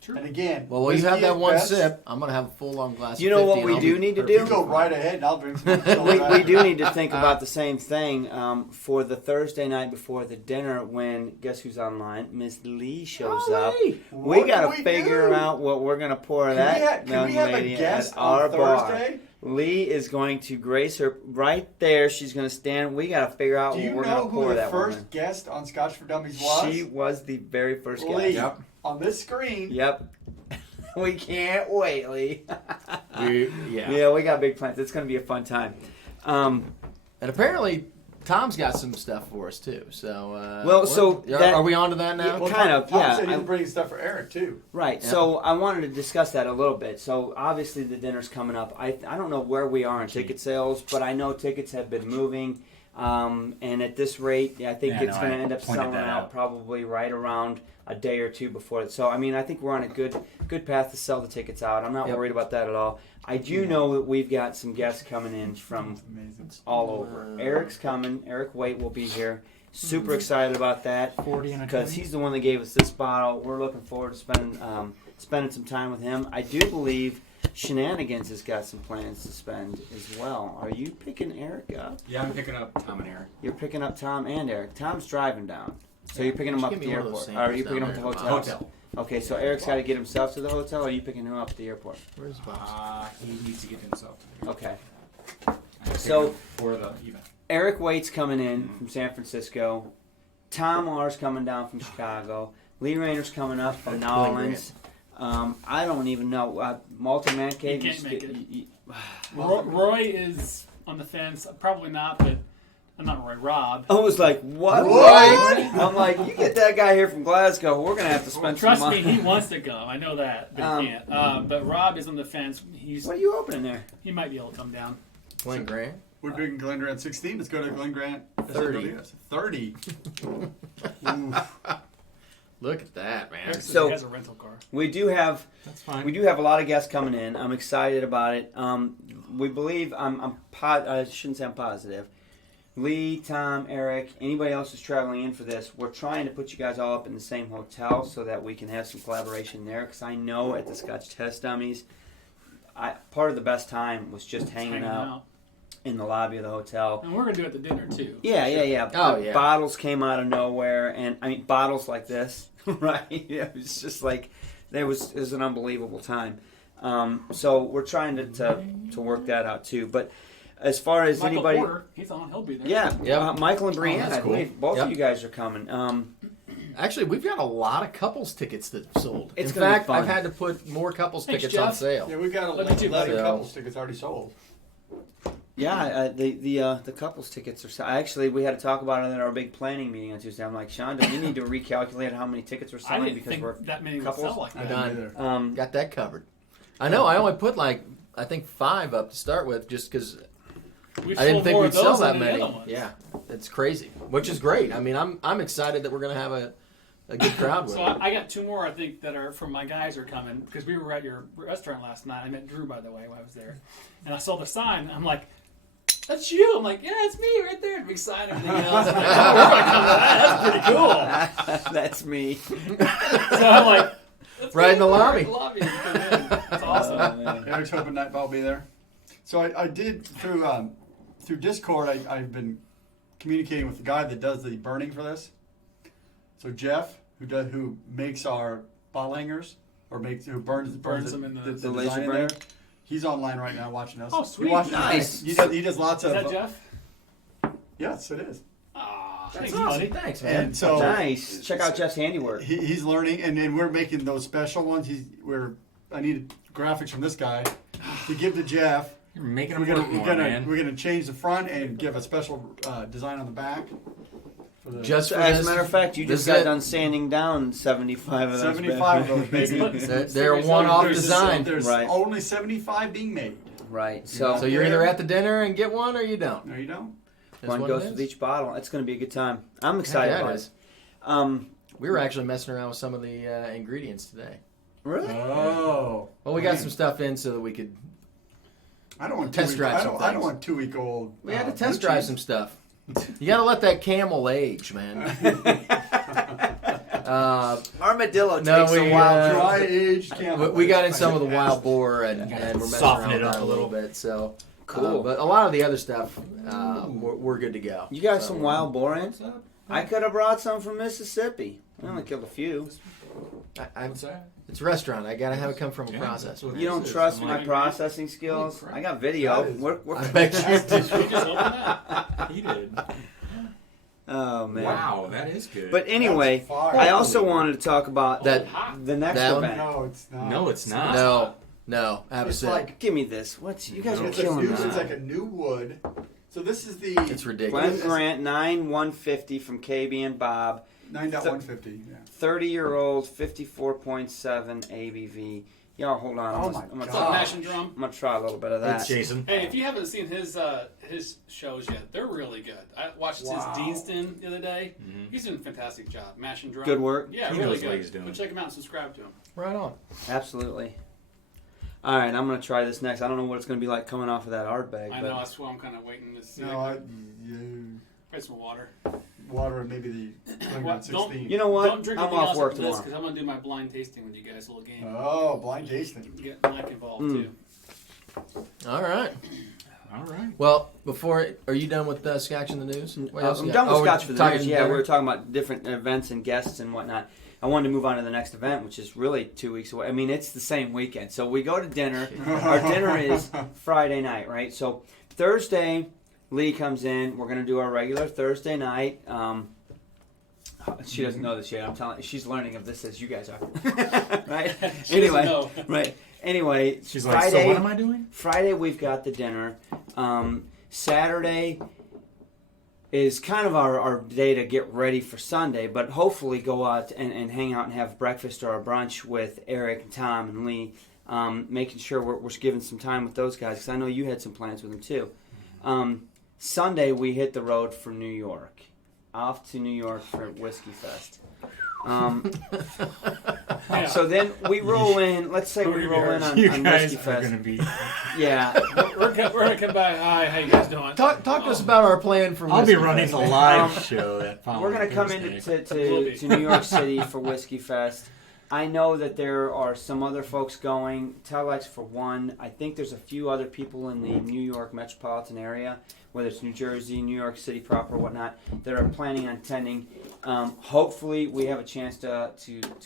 True. And again, Well, while you have whiskey that at one best, sip, I'm going to have a full-on glass You of know 50. what and we I'll do be need to perfect. do? You go right ahead, and I'll drink some. we do need to think about the same thing for the Thursday night before the dinner when, guess who's online? Miss Lee shows up. Hey! We What got do to we figure do? out what we're going to pour Can that we young have a lady guest at our on bar. Thursday? Lee is going to grace her right there. She's going to stand. We got to figure out Do what you we're know going to who pour the that first woman. guest on Scotch for Dummies was? She was the very first guest. Lee. Yep. On this screen. Yep. We can't wait, Lee. Yeah. Yeah, we got big plans. It's going to be a fun time. And apparently, Tom's got some stuff for us, too. So, Well, so that- are we on to that now? Yeah, kind of, Tom yeah. said he I- was bringing stuff for Eric too. Right. Yeah. So I wanted to discuss that a little bit. So obviously the dinner's coming up. I don't know where we are in ticket sales, but I know tickets have been moving. And at this rate, I think Yeah, it's no, going to I end up pointed selling that out out. probably right around a day or two before it. So, I mean, I think we're on a good path to sell the tickets out. I'm not Yep. worried about that at all. I do know that we've got some guests coming in from Amazing. all over. Eric's coming. Eric Waite will be here. Super excited about that 40 and a because 20. he's the one that gave us this bottle. We're looking forward to spending some time with him. I do believe Shenanigans has got some plans to spend as well. Are you picking Eric up? Yeah, I'm picking up Tom and Eric. You're picking up Tom and Eric. Tom's driving down. So you're picking him up at Give the me one of those airport. Or are you samples picking him up down at the there. hotel? Hotel. Okay, so Eric's got to get himself to the hotel, or are you picking him up at the airport? Where's the box? He needs to get himself to the Okay. I picked So- him for the event. Eric Waite's coming in from San Francisco. Tom R's coming down from Chicago. Lee Rayner's coming up from Nolans. I don't even know. Malta Man Cave. He can't make it. you- Roy is on the fence. Probably not, but I'm not Roy. Rob. I was like, what? What? I'm like, you get that guy here from Glasgow. We're gonna have to spend Trust some me, money. he wants to go. I know that, but he can't. But Rob is on the fence. What are you opening there? He might be able to come down. Glen Grant. We're doing Glen Grant 16. Let's go to Glen Grant 30. 30. Look at that, man. Eric says So- he has a rental car. We do have That's fine. a lot of guests coming in. I'm excited about it. We believe I shouldn't say I'm positive. Lee, Tom, Eric, anybody else who's traveling in for this, we're trying to put you guys all up in the same hotel so that we can have some collaboration there. Because I know at the Scotch Test Dummies, part of the best time was just hanging out in the lobby of the hotel. And we're going to do it at the dinner, too. Yeah. Oh, yeah. Bottles came out of nowhere, and I mean bottles like this, right? Yeah, it was just like it was an unbelievable time. So we're trying to work that out too. But as far as Michael anybody, Porter, he's on. He'll be there. yeah, Yep. Michael and Brianne, that's I cool. believe both of Yep. you guys are coming. Actually, we've got a lot of couples tickets that sold. It's In gonna be fact, fun. I've had to put more couples Thanks, tickets on Jeff. sale. Yeah, we've got Let me do 11 that. couples tickets already sold. Yeah, the couples tickets are. Actually, we had to talk about it at our big planning meeting on Tuesday. I'm like, Shonda, you need to recalculate how many tickets we're I selling didn't because think we're that many would couples. sell like I that. didn't Done. either. Got that covered. I know. I only put I think 5 up to start with, just because We've I didn't sold think more we'd of those sell that than the many. other ones. Yeah, it's crazy, which is great. I mean, I'm excited that we're gonna have a good crowd with So it. I got 2 more, I think, that are from my guys are coming because we were at your restaurant last night. I met Drew, by the way, while I was there, and I saw the sign. And I'm like, "That's you!" I'm like, "Yeah, it's me right there." Big sign, everything else. I'm like, "Oh, we're gonna come to that. That's pretty cool." That's me. So I'm like, "Let's Right go in the for lobby. it, lobby. It's awesome. Eric's hoping that I'll be there. So I did through Discord. I've been communicating with the guy that does the burning for this. So Jeff, who makes our bottle hangers or who burns them in the design laser in burner? there. He's online right now watching us. Oh, He sweet. watches- Nice. He does lots Is of. that Jeff? Yes, it is. Ah, That's thanks, awesome. buddy. Thanks, man. And so Nice. Check out Jeff's handiwork. he's learning, and we're making those special ones. I needed graphics from this guy to give to Jeff. You're making We're them gonna, work more, man. we're gonna change the front and give a special design on the back. For the Just for As this, a matter of fact, you this just is got it. done sanding down 75 of those. 75 of those, baby. They're one-off There's- design. There's Right. only 75 being made. Right. So So you're either at the dinner and get one, or you don't. No, you don't. That's one what goes it with is. each bottle. It's going to be a good time. I'm excited Yeah, it about is. it. We were actually messing around with some of the ingredients today. Really? Oh. Well, we got some stuff in so that we could I don't want Test drive some I don't things. want 2-week-old. we had to blue test drive cheese. some stuff. You got to let that camel age, man. Armadillo No, takes we, a while. Dry aged camel. We got in some of the wild boar and we're messing Soften around it with up that a a little little. bit. So Cool. but a lot of the other stuff, we're good to go. You got So, some wild boar in? I could have brought some from Mississippi. I only killed a few. What's that? It's a restaurant. I gotta have it come from a Yeah, process. that's what You don't this is. trust I'm my like, processing skills? crap. I got video. That is- We're I bet you do. Did you just open that? He did. oh man. Wow, that is good. But anyway, That's fire. I also wanted to talk about That- hot. the next that one? event. No, it's not. no, it's not. No, have a It's sip. like Give me this. What's you guys No. are it's, a killing new, me. it's like a new wood. So this is the It's ridiculous. Glenn Grant 9-150 from KB and Bob. 9.150. Yeah. 30-year-old, 54.7 ABV. Y'all, hold on. Oh I'm my gonna It's God. like try, Mash and Drum. I'm gonna try a little bit of that. It's Jason. Hey, if you haven't seen his shows yet, they're really good. watched his Wow. Dean Stin the other day. Mhm. He's doing a fantastic job. Mash and drum. Good work. Yeah, He really knows good. what he's doing. Go check him out and subscribe to him. Right on. Absolutely. All right, I'm gonna try this next. I don't know what it's gonna be like coming off of that art bag. I but know, that's why I'm kind of waiting to see. No, Get some water. water and maybe the What? 16. You know what? Don't drink I'm anything off else work after this tomorrow. because I'm going to do my blind tasting with you guys. A little game. Oh, blind tasting. Get Mike involved too. All right. All right. Well, are you done with Scotch in the news? What else I'm you done got? with Oh, Scotch we're for the talking news. Yeah, dinner? we were talking about different events and guests and whatnot. I wanted to move on to the next event, which is really 2 weeks away. I mean, it's the same weekend. So we go to dinner. Our dinner is Friday night, right? So Thursday, Lee comes in. We're going to do our regular Thursday night. She doesn't know this yet. I'm telling. She's learning of this as you guys are, right? She Anyway, doesn't know. right. Anyway, She's Friday, like, so what am I doing? Friday we've got the dinner. Saturday is kind of our day to get ready for Sunday, but hopefully go out and hang out and have breakfast or a brunch with Eric and Tom and Lee, making sure we're giving some time with those guys, because I know you had some plans with them too. Sunday we hit the road for New York. Off to New York for Whiskey Fest. Yeah. So then we roll in. Let's say we roll in on You Whiskey guys are Fest. going to be. Yeah, we're going to come by. Hi, how you guys doing? Talk to us about our plan for I'll be Whiskey running Fest. the live show that following we're gonna come Thursday. to New York City for Whiskey Fest. I know that there are some other folks going. Telex for one. I think there's a few other people in the New York metropolitan area, whether it's New Jersey, New York City proper, or whatnot, that are planning on attending. Hopefully, we have a chance to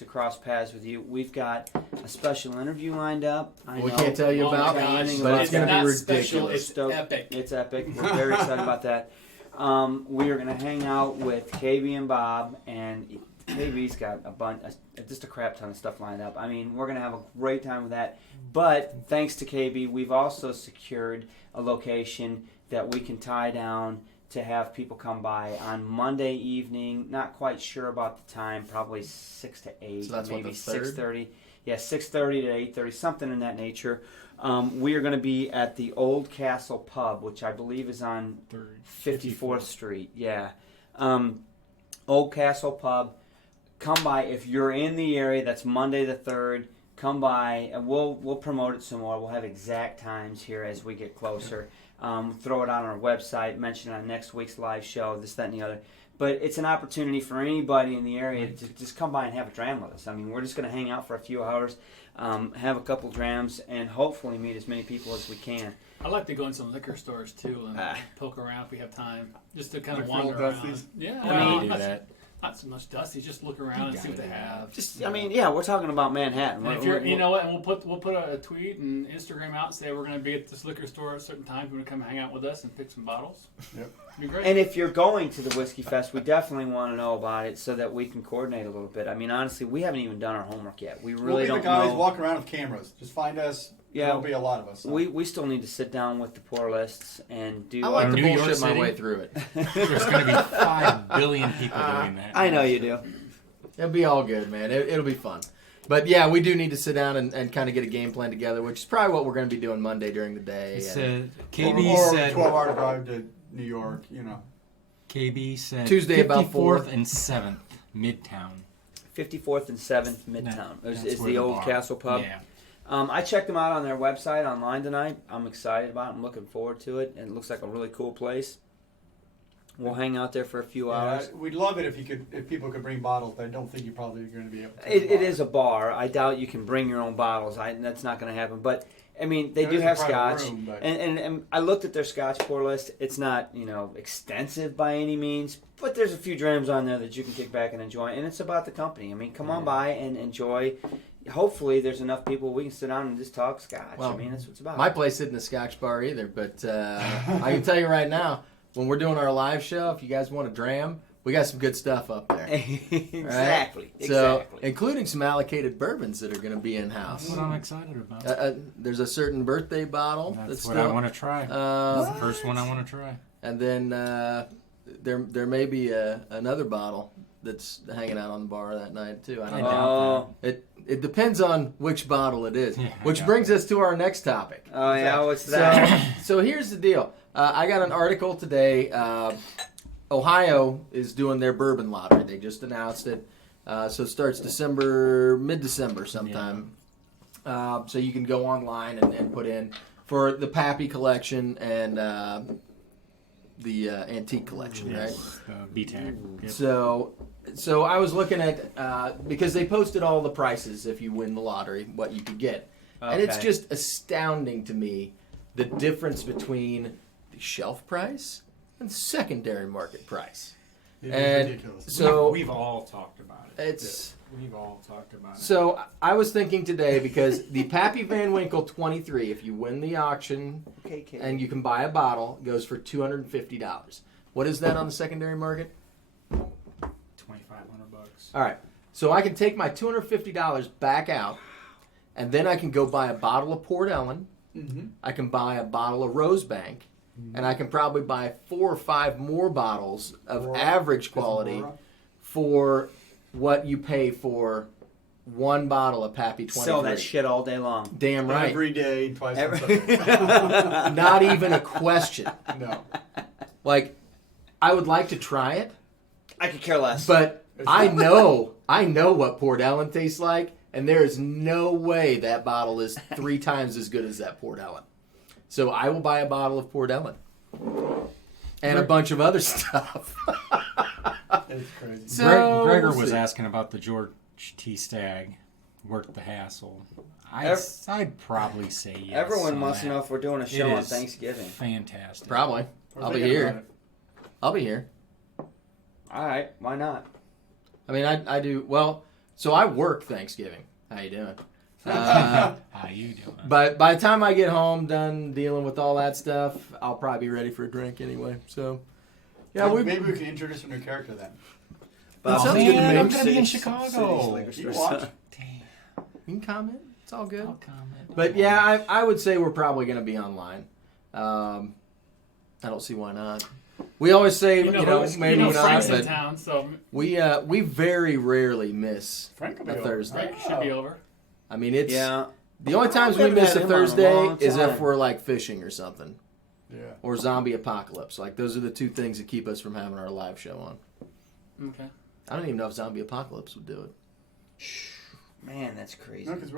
cross paths with you. We've got a special interview lined up. We can't tell you Oh my about, gosh, but it's going to be not ridiculous. special, it's Stoked. epic. It's epic. We're very excited about that. We are going to hang out with KB and Bob, and KB's got just a crap ton of stuff lined up. I mean, we're going to have a great time with that. But thanks to KB, we've also secured a location that we can tie down to have people come by on Monday evening. Not quite sure about the time, probably 6 to 8, So that's what, maybe the 3rd? 6:30. Yeah, 6:30 to 8:30, something in that nature. We are going to be at the Old Castle Pub, which I believe is on 54th Street. Yeah. Old Castle Pub. Come by if you're in the area. That's Monday the 3rd. Come by, and we'll promote it some more. We'll have exact times here as we get closer. Throw it on our website, mention it on next week's live show, this, that, and the other. But it's an opportunity for anybody in the area to just come by and have a dram with us. I mean, we're just going to hang out for a few hours, have a couple drams, and hopefully meet as many people as we can. I like to go in some liquor stores too and poke around if we have time, just to kind of Like wander for old around. Dusties? Yeah, I well, mean, do that. not so much dusty, just look around and see what they have. Just, I mean, yeah, we're talking about Manhattan. And if you're, you know what, and we'll put a tweet and Instagram out and say we're going to be at this liquor store at a certain time. You want to come hang out with us and pick some bottles? Yep. Be great. And if you're going to the Whiskey Fest, we definitely want to know about it so that we can coordinate a little bit. I mean, honestly, we haven't even done our homework yet. We We'll really be the don't guys know. walking around with cameras. Just find us. Yeah. There'll be a lot of us. So. We still need to sit down with the pour lists and do. I like to New York bullshit my City? way through it. There's going to be 5 billion people doing that. I know you do. It'll be all good, man. It'll be fun. But yeah, we do need to sit down and kind of get a game plan together, which is probably what we're going to be doing Monday during the day. It And said, KB or said 12-hour drive to New York. You know. KB said Tuesday about 54th 4. and 7th, Midtown. 54th and 7th Midtown That's is where the old bar- Castle Pub. Yeah. I checked them out on their website online tonight. I'm excited about it. I'm looking forward to it. And it looks like a really cool place. We'll hang out there for a few hours. We'd love it if people could bring bottles, but I don't think you probably are going to be able to. It is a bar. I doubt you can bring your own bottles. That's not going to happen. But I mean, they There do is a have private scotch, room, but- and I looked at their scotch pour list. It's not extensive by any means, but there's a few drams on there that you can kick back and enjoy. And it's about the company. I mean, come on by and enjoy. Hopefully, there's enough people we can sit down and just talk scotch. Well, I mean, that's what it's about. my place isn't a Scotch bar either, but I can tell you right now, when we're doing our live show, if you guys want a dram, we got some good stuff up there. Exactly. So, Exactly. including some allocated bourbons that are going to be in house. That's what I'm excited about. There's a certain birthday bottle That's still, what I want to try. That's the first one I want to try. and then there may be another bottle that's hanging out on the bar that night too. I don't I know. doubt Oh, It depends on which bottle it is, Yeah, I which got brings us to our next topic. oh yeah. What's that? So here's the deal. I got an article today. Ohio is doing their bourbon lottery. They just announced it. So it starts mid-December sometime. So you can go online and put in for the Pappy collection and the antique collection, right? BTAC. Yep. So I was looking at, because they posted all the prices if you win the lottery, what you could get. And it's Okay. just astounding to me the difference between the shelf price and the secondary market price. It is And ridiculous. so we've all talked about it. it's We've all talked about it. so I was thinking today because the Pappy Van Winkle 23, if you win the auction Okay, Kate. and you can buy a bottle, goes for $250. What is that on the secondary market? $2,500. All right. So I can take my $250 back out, and then I can go buy a bottle of Port Ellen. Mm-hmm. I can buy a bottle of Rosebank, and I can probably buy 4 or 5 more bottles of More. average quality for what you pay for one bottle of Pappy 23. Sell that shit all day long. Damn right. Every day, twice on Every- Sunday. Not even a question. No. Like, I would like to try it, I could care less. but I know what Port Ellen tastes like, and there is no way that bottle is 3 times as good as that Port Ellen. So I will buy a bottle of Port Ellen and a bunch of other stuff. It's crazy. So, Gregor we'll was see. asking about the George T. Stagg. Worth the hassle. Ev- I'd probably say yes. Everyone on wants to that. know if we're doing a show It on is Thanksgiving. Fantastic. Probably. We're I'll be thinking here. about it. I'll be here. All right, why not? I mean, I do. Well, so I work Thanksgiving. How you doing? How you doing? But by the time I get home, done dealing with all that stuff, I'll probably be ready for a drink anyway. So, yeah, Maybe we can introduce a new character then. That Oh, sounds man, good to me. I'm gonna be in Cities- Chicago. cities, liquor You stores. watch. Damn. You can comment. It's all good. I'll comment. But yeah, I would say we're probably going to be online. I don't see why not. We always say, maybe not, Frank's in but town, so we very rarely miss Frank will be a over. Thursday. Frank should be over. I mean, it's Yeah. the only times We we haven't miss had a him on a Thursday long is if time. we're like fishing or something, Yeah. or zombie apocalypse. Like those are the 2 things that keep us from having our live show on. Okay. I don't even know if zombie apocalypse would do it. Man, that's crazy. No, because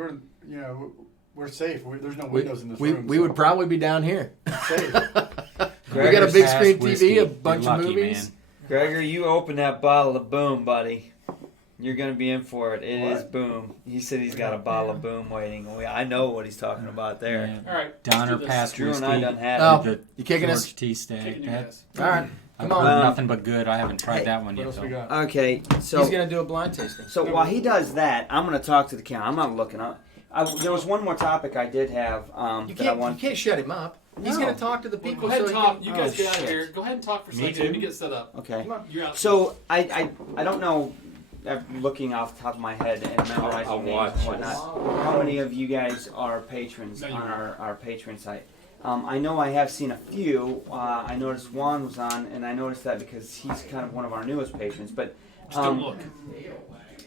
we're safe. There's no We, windows in this we, room. we would probably be down here. safe. We got a Gregor's big Hash screen whiskey. TV, a You're bunch of lucky, movies. man. Gregor, you open that bottle of Boom, buddy. You're going to be in for it. It is What? Boom. He said he's got a bottle of Boom waiting. I know what he's talking about there. Yeah. All right. Donner let's do this. Pass Drew whiskey. and I done had Oh. it. The You kicking George us? T. Stagg. Kicking you That, guys. All right. I've Come heard on. nothing but good. I haven't tried Hey, that one What yet. else we though. got? Okay, so He's going to do a blind tasting. So while he does that, I'm going to talk to the camera. I'm not looking up. There was one more topic I did have You that I want. can't shut him up. He's No. going to talk to the Well, people. go ahead and so talk. he You can, guys Oh, get out of shit. here. Go ahead and talk for a Me second. too. Let me get set up. Okay. Come on. You're out. So I don't know. I'm looking off the top of my head and memorizing I'll names watch and it. whatnot. How many of you guys are patrons No, on you our Patreon site? I know I have seen a few. I noticed Juan was on, and I noticed that because he's kind of one of our newest patrons. But Just don't look.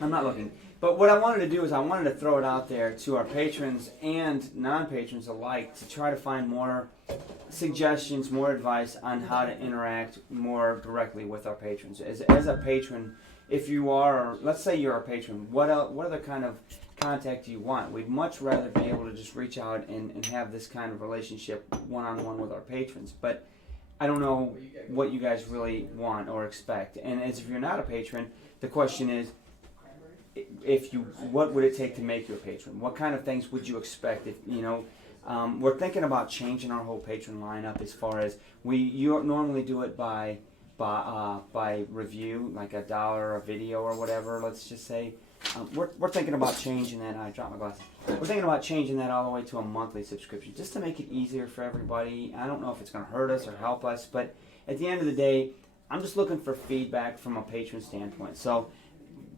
I'm not looking. But what I wanted to do is I wanted to throw it out there to our patrons and non-patrons alike to try to find more suggestions, more advice on how to interact more directly with our patrons. As a patron, if you are, let's say you're a patron, what other kind of contact do you want? We'd much rather be able to just reach out and have this kind of relationship one-on-one with our patrons. But I don't know what you guys really want or expect. And as if you're not a patron, the question is, what would it take to make you a patron? What kind of things would you expect? If we're thinking about changing our whole patron lineup as far as you normally do it by review, like $1 a video or whatever. Let's just say we're thinking about changing that. I dropped my glasses. We're thinking about changing that all the way to a monthly subscription, just to make it easier for everybody. I don't know if it's going to hurt us or help us, but at the end of the day, I'm just looking for feedback from a patron standpoint. So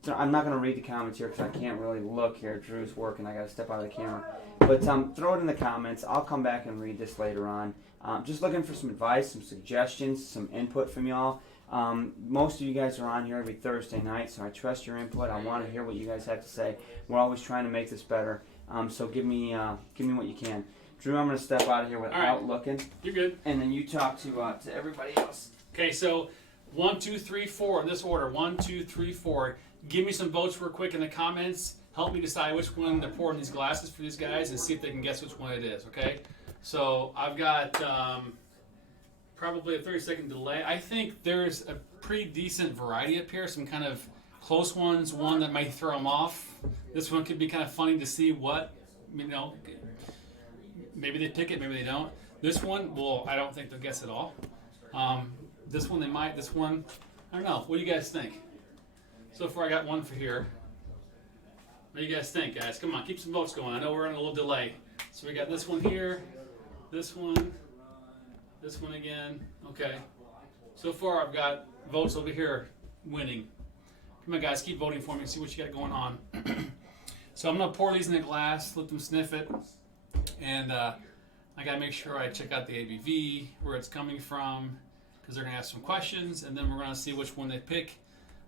I'm not going to read the comments here because I can't really look here. Drew's working. I got to step out of the camera. But throw it in the comments. I'll come back and read this later on. Just looking for some advice, some suggestions, some input from y'all. Most of you guys are on here every Thursday night, so I trust your input. I want to hear what you guys have to say. We're always trying to make this better. So give me what you can. Drew, I'm going to step out of here without looking, You're good. and then you talk to everybody else. Okay, so 1, 2, 3, 4 in this order. 1, 2, 3, 4. Give me some votes real quick in the comments. Help me decide which one to pour in these glasses for these guys and see if they can guess which one it is, okay? So I've got probably a 30-second delay. I think there's a pretty decent variety up here, some kind of close ones, one that might throw them off. This one could be kind of funny to see what, maybe they pick it, maybe they don't. This one, well, I don't think they'll guess at all. This one they might, this one, I don't know. What do you guys think? So far I got one for here. What do you guys think, guys? Come on, keep some votes going. I know we're on a little delay. So we got this one here, this one again. Okay. So far I've got votes over here winning. Come on, guys, keep voting for me and see what you got going on. So I'm going to pour these in a glass, let them sniff it. And I got to make sure I check out the ABV, where it's coming from, because they're going to ask some questions, and then we're going to see which one they pick.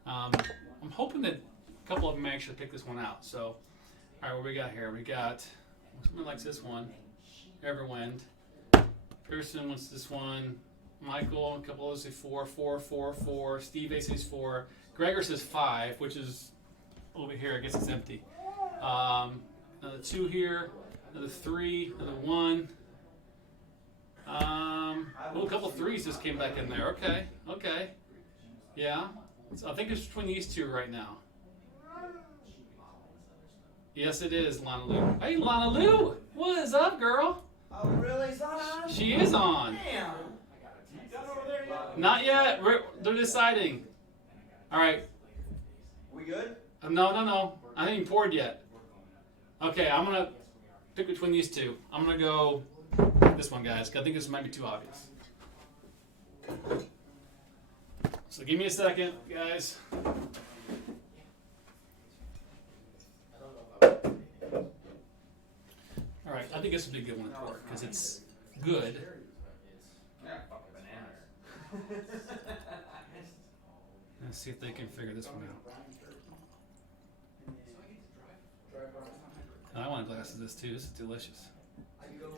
I'm hoping that a couple of them may actually pick this one out. So, all right, what we got here? We got someone likes this one. Everwind. Pearson wants this one. Michael, a couple of those say 4, 4, 4, 4. Steve A says 4. Gregor says 5, which is over here. I guess it's empty. Another 2 here. Another 3. Another 1. A couple of 3s just came back in there. Okay. Yeah. So I think it's between these two right now. Yes, it is, Lana Lou. Hey, Lana Lou! What is up, girl? Oh, really? Is that on? She is on. Damn. Not yet. They're deciding. All right. We good? No. I haven't even poured yet. Okay, I'm going to pick between these two. I'm going to go this one, guys. I think this might be too obvious. So give me a second, guys. All right, I think this would be a good one to pour because it's good. Let's see if they can figure this one out. I want a glass of this too. This is delicious. All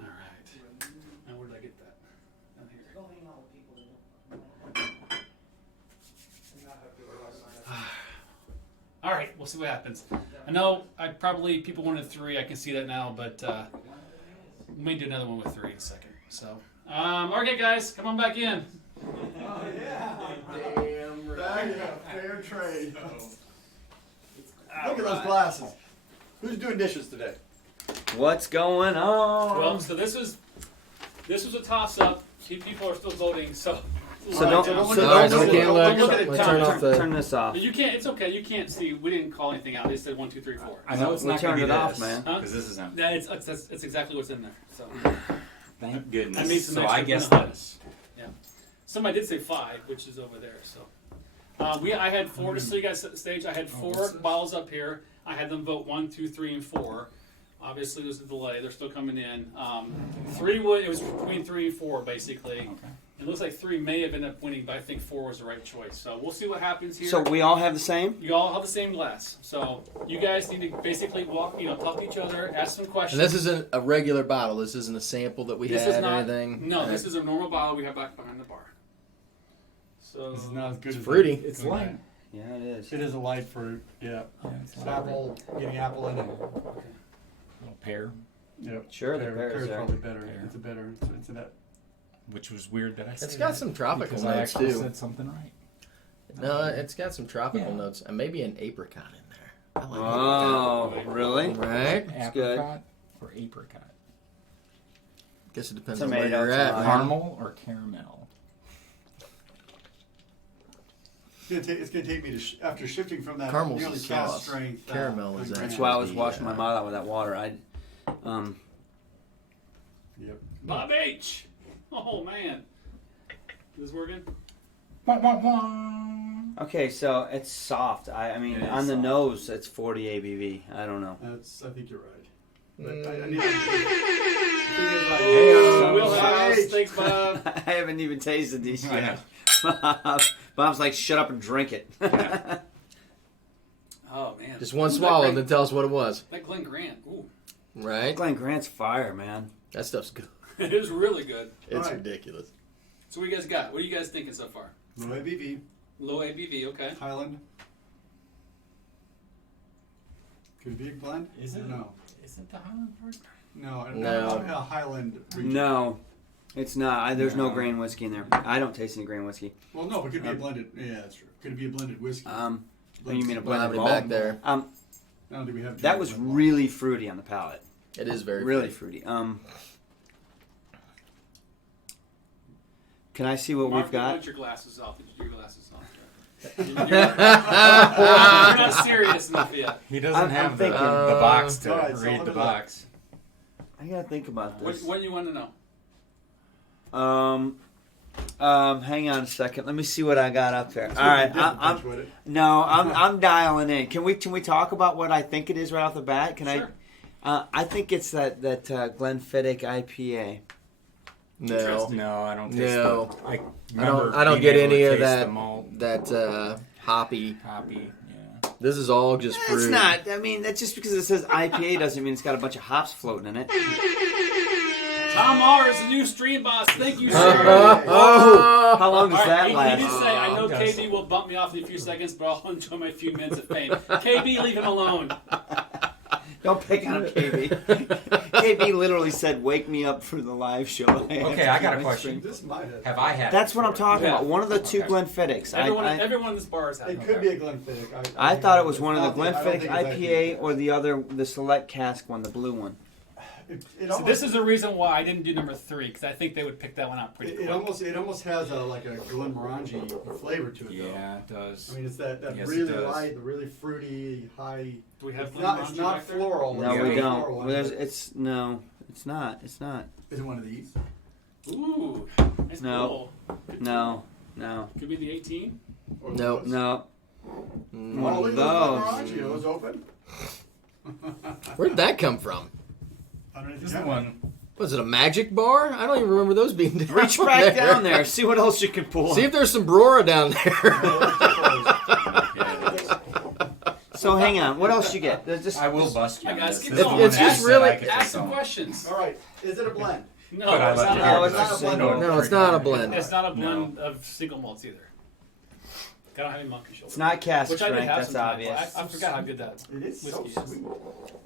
right. Now where did I get that? Down here. All right, we'll see what happens. I know people wanted 3. I can see that now, but we may do another one with 3 in a second. So, okay, guys, come on back in. Oh, yeah. Damn right. Fair trade. Look at those glasses. Who's doing dishes today? What's going on? Well, so this was a toss-up. People are still voting, so. Don't turn this off. You can't. It's okay. You can't see. We didn't call anything out. They said 1, 2, 3, 4. I know it's we not going to turned be it off, this, man. because this is empty. Yeah, it's exactly what's in there. So. Thank I made goodness. some So extra I guess vanilla. this. Yeah. Somebody did say 5, which is over there. So. I had 4. Just so you guys set the stage. I had 4 bottles up here. I had them vote 1, 2, 3, and 4. Obviously, there's a delay. They're still coming in. 3 it was between 3 and 4 basically. Okay. It looks like 3 may have ended up winning, but I think 4 was the right choice. So we'll see what happens here. So we all have the same? You all have the same glass. So you guys need to basically talk to each other, ask some questions. And this isn't a regular bottle. This isn't a sample that we This had is not, or anything. No, this is a normal bottle we have back behind the bar. So This is not as good as fruity. It's light. Yeah, it is. It is a light fruit. Yeah. It's It's light. apple, getting apple in it. Little pear, Yep. Sure, the pear's pear's there. probably better. Pear. It's a better. It's that. which was weird that I said. It's got that, some tropical because I notes actually too. said something right. No, it's got some tropical Yeah. notes and maybe an apricot in there. I like Oh, really? apricot. Right? It's good. Apricot or apricot? Guess it depends on Tomato, where you're at. tomato. man. Caramel or caramel? It's gonna take me after shifting from that Caramel's nearly the cast sauce. strength. Caramel is Grand. That's why I was The, washing my mouth out with that water. Yep. Bob H. Oh man, is this working? Okay, so it's soft. I mean, It is on the soft. nose, it's 40 ABV. I don't know. I think you're right. But Mm. I need Hey, Wheelhouse. Thanks, Bob. I haven't even tasted these I yet. Bob's like, shut up and drink it. Oh man, Just one Ooh, swallow that and then tell us what it was. That Glen Grant. Ooh, Right? Glen Grant's fire, man. That stuff's good. it is really good. It's Alright. ridiculous. So what do you guys got? What are you guys thinking so far? Low ABV, Low ABV, okay. Highland. Could it be a blend? Is it? No. Isn't the Highland part? No. A Highland region. No, it's not. There's no grain whiskey in there. I don't taste any grain whiskey. Well, no, but could it be a blended? Yeah, that's true. Could it be a blended whiskey? Oh, you mean a Well, how blended many malt? back there? Now, do we have That was really fruity on the palate. It is very Really fruity. fruity. Can I see what Mark, we've got? put your glasses off. Your glasses off. You're not serious enough yet. He doesn't I'm have the thinking. box to Alright, so read let the me look. box. I gotta think about this. What do you want to know? Hang on a second. Let me see what I got up there. All right, I'm dialing in. Can we talk about what I think it is right off the bat? Can Sure. I think it's that Glenfiddich IPA. No. Interesting. No, I don't taste No. the, I I don't being get able to any of taste that the malt, that hoppy. hoppy. Yeah. This is all just fruit. It's not. I mean, that's just because it says IPA doesn't mean it's got a bunch of hops floating in it. Tom R is the new stream boss. Thank you, sir. Oh, how long does All right, that he last? did say, I know Oh, yes. KB will bump me off in a few seconds, but I'll enjoy my few minutes of fame. KB, leave him alone. Don't pick on KB. KB literally said, "Wake me up for the live show." Okay, I got a question. This might have. Have I had? That's it what I'm before? talking Yeah. about. One of the two Okay. Glenfiddichs. Everyone in this bar has had It it. could be a Glenfiddich. I thought it was one of the I don't think Glenfiddich it's IPA or the other, the Select Cask one, the blue one. It So almost, this is the reason why I didn't do number 3, because I think they would pick that one out pretty it quick. almost has like a Glenmorangie flavor to it. Yeah, it does. Though. I mean, it's that Yes, it really does. light, the really fruity, high. Do we have It's Glenmorangie not back there? floral. No, It's we not don't. floral, Well, it's not. It's not. Is it one of these? Ooh, nice No. pull. Good No. pull. No. Could be the 18. Or Nope. those? No. Mm. One Oh, of look at those. Glenmorangie. Are those open? Where'd that come from? Underneath This the is the one. Was it a magic bar? I don't even remember those being down Reach back down there. See what else you can pull. See if there's some Brora down there. Yeah, it is. So hang on. What else you get? There's just. I will bust you. Hey, on guys, this. keep This is going. the It's one just that really- I could Ask take some home. questions. All right. Is it a blend? No, But I it's left not, it a, here No, it's because just I a know No, it's not a blend. it's not a No. blend of single malts either. I don't have any monkey shoulder. It's not cask Which I did strength. have That's some tonight, obvious. but I forgot how good that It is so whiskey is. sweet.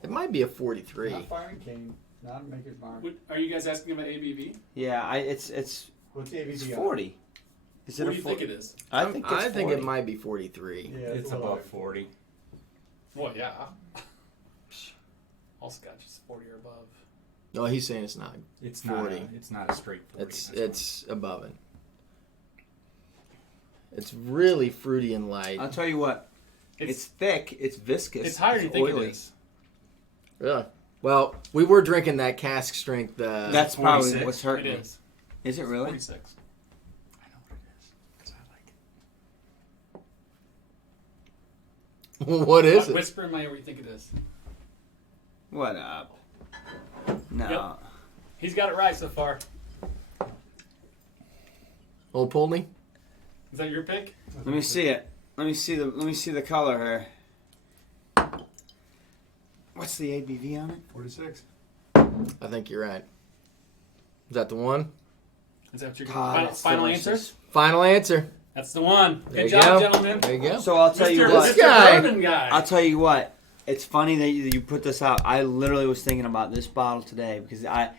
It might be a 43. Not firing cane. Not a maker's mark. Are you guys asking about ABV? Yeah, it's What's the ABV? it's on it? 40. Is it What a do you 40? think it is? I think it's I think 40. it might be 43. Yeah, It's a little above high. 40. Well, yeah. All Scotch is 40 or above. No, he's saying it's not. It's 40. not. It's not a straight 40. It's above it. It's really fruity and light. I'll tell you what. It's thick. It's viscous. It's higher than you think oily. it is. Really? Well, we were drinking that cask strength. That's probably 46. what's It hurting me. is. Is it really? 46. I know what it is because I like it. what is it? Whisper in my ear what you think it is. What up? No. Yep. He's got it right so far. Old Polney? Is that your pick? Let me see it. Let me see the color here. What's the ABV on it? 46. I think you're right. Is that the one? Is that your God, it's final delicious. answer? Final answer. That's the one. There Good you job, go. gentlemen. There you go. So I'll tell you Mr. what. This guy. Bourbon guy. I'll tell you what. It's funny that you put this out. I literally was thinking about this bottle today because I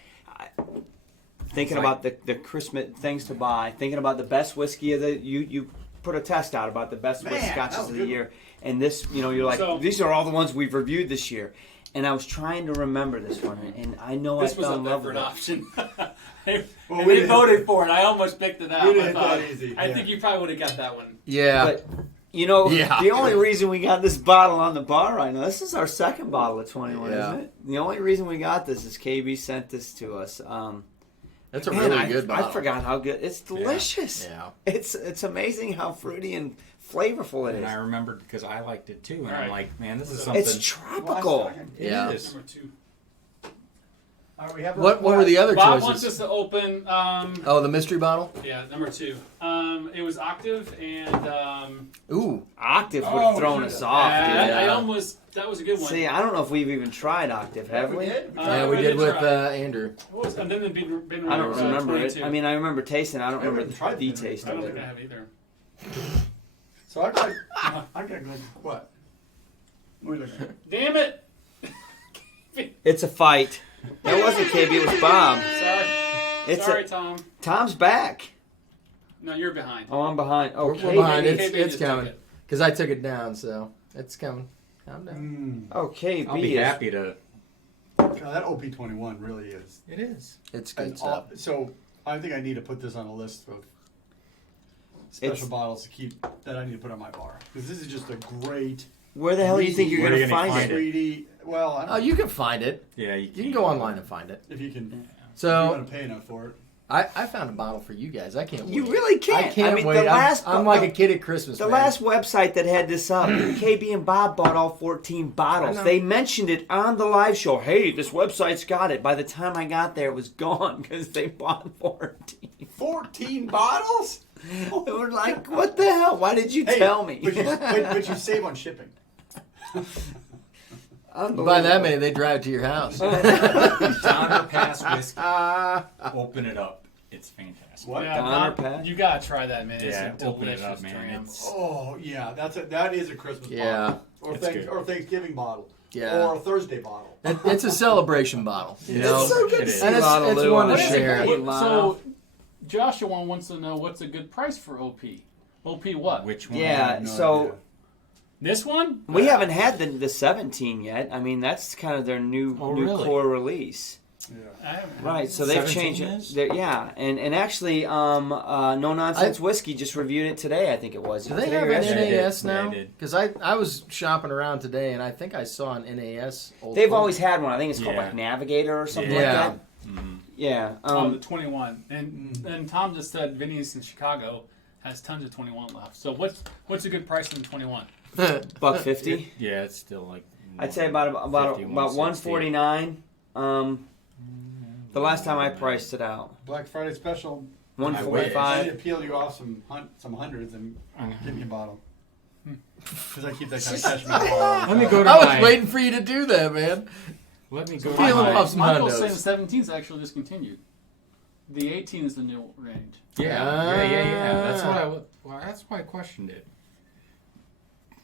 thinking It's like- about the Christmas things to buy, thinking about the best whiskey of the you put a test out about the best Man, scotches that was of the good. year, and this you're like So- these are all the ones we've reviewed this year, and I was trying to remember this one, and I know This I was fell up in there love for with an it. option. Well, And we they didn't- voted for it. I almost picked it out. We didn't I hit thought, that easy, I yeah. think you probably would have got that one. Yeah. But Yeah. the only reason we got this bottle on the bar right now, this is our second bottle of 21, Yeah. isn't it? The only reason we got this is KB sent this to us. That's a Man, really I, good bottle. I forgot how good. It's delicious. Yeah. It's amazing how fruity and flavorful it And I is. remember because I liked it too, and All right. I'm like, man, this is something. It's tropical. It Yeah. is. Number 2. All right, we have a What were the other Bob wants choices? us to open. Oh, the mystery bottle. Yeah, number 2. It was Octave and. Ooh, Octave would have thrown us off, dude. I almost. That was a good one. See, I don't know if we've even tried Octave, have we? did. yeah, we I did with try. Andrew. What was, and then the Ben I don't remember it. 22. I mean, I remember tasting. I don't I haven't remember tried the the taste I of don't it. think I have either. So I got good. What? What are you looking at? Damn it! It's a fight. That wasn't KB. It was Bob. Sorry. It's Sorry, Tom. Tom's back. No, you're behind. Oh, I'm behind. Oh, We're KB. behind. KB It's just took coming it. because I took it down, so it's coming. Calm down. Oh, KB. I'll be is- happy to. God, that OP21 really is. It is. It's good And stuff. so I think I need to put this on a list of special It's- bottles to keep that I need to put on my bar because this is just a great Where the hell do you think you're Where are going you to gonna find find it? it? 3D. Well, I Oh, don't you can find it. Yeah, You can go online and find it. if you can. If you So want to pay enough for it. I found a bottle for you guys. I can't wait. You really can't. I can't mean, wait. The last, I'm like a kid at Christmas. the man. last website that had this up, KB and Bob bought all 14 bottles. I know. They mentioned it on the live show. Hey, this website's got it. By the time I got there, it was gone because they bought 14. 14 bottles? They were like, what the hell? Why did you tell me? But you save on shipping. By that many, they drive to your house. Donner Pass whiskey. Open it up. It's fantastic. What? Yeah, Donner Bob, Pass? you gotta try that, man. Yeah, It's a open it delicious up, man. dram. It's Oh yeah, that is a Christmas Yeah. bottle. Or It's good. or Thanksgiving bottle. Yeah. Or a Thursday bottle. It's a celebration bottle. You know? It's so good It to is. see And it's- Lana it's Lou one on to the What is share. it? show. What- so, Joshua wants to know what's a good price for OP. OP what? Which one? I Yeah, have no so idea. This one? we haven't had the 17 yet. I mean, that's kind of their new Oh, new really? core release. Yeah. I haven't. Right, so they've 17 changed is? it. Yeah, and actually, No Nonsense Whiskey just reviewed it today. I think it was. Do they Today have or an yesterday. NAS Yeah, I now? did. Because I was shopping around today and I think I saw an NAS. They've always had one. I think it's called Yeah. like Navigator or something Yeah. like that. Mhm. Yeah. Oh, the 21. And Tom just said Vinny's in Chicago has tons of 21 left. So what's a good price on the 21? $150. Yeah, it's still like. I'd say about 50, 149. The last time I priced it out, Black Friday special. I 145. need to peel you off some hundreds and give me a bottle. Because I keep that kind of cash in my wallet. Let me go to I was my. waiting for you to do that, man. Let me go to Peel 'em my. off some Michael's hundos. saying the 17 is actually discontinued. The 18 is the new range. Yeah. That's what I. Well, that's why I questioned it.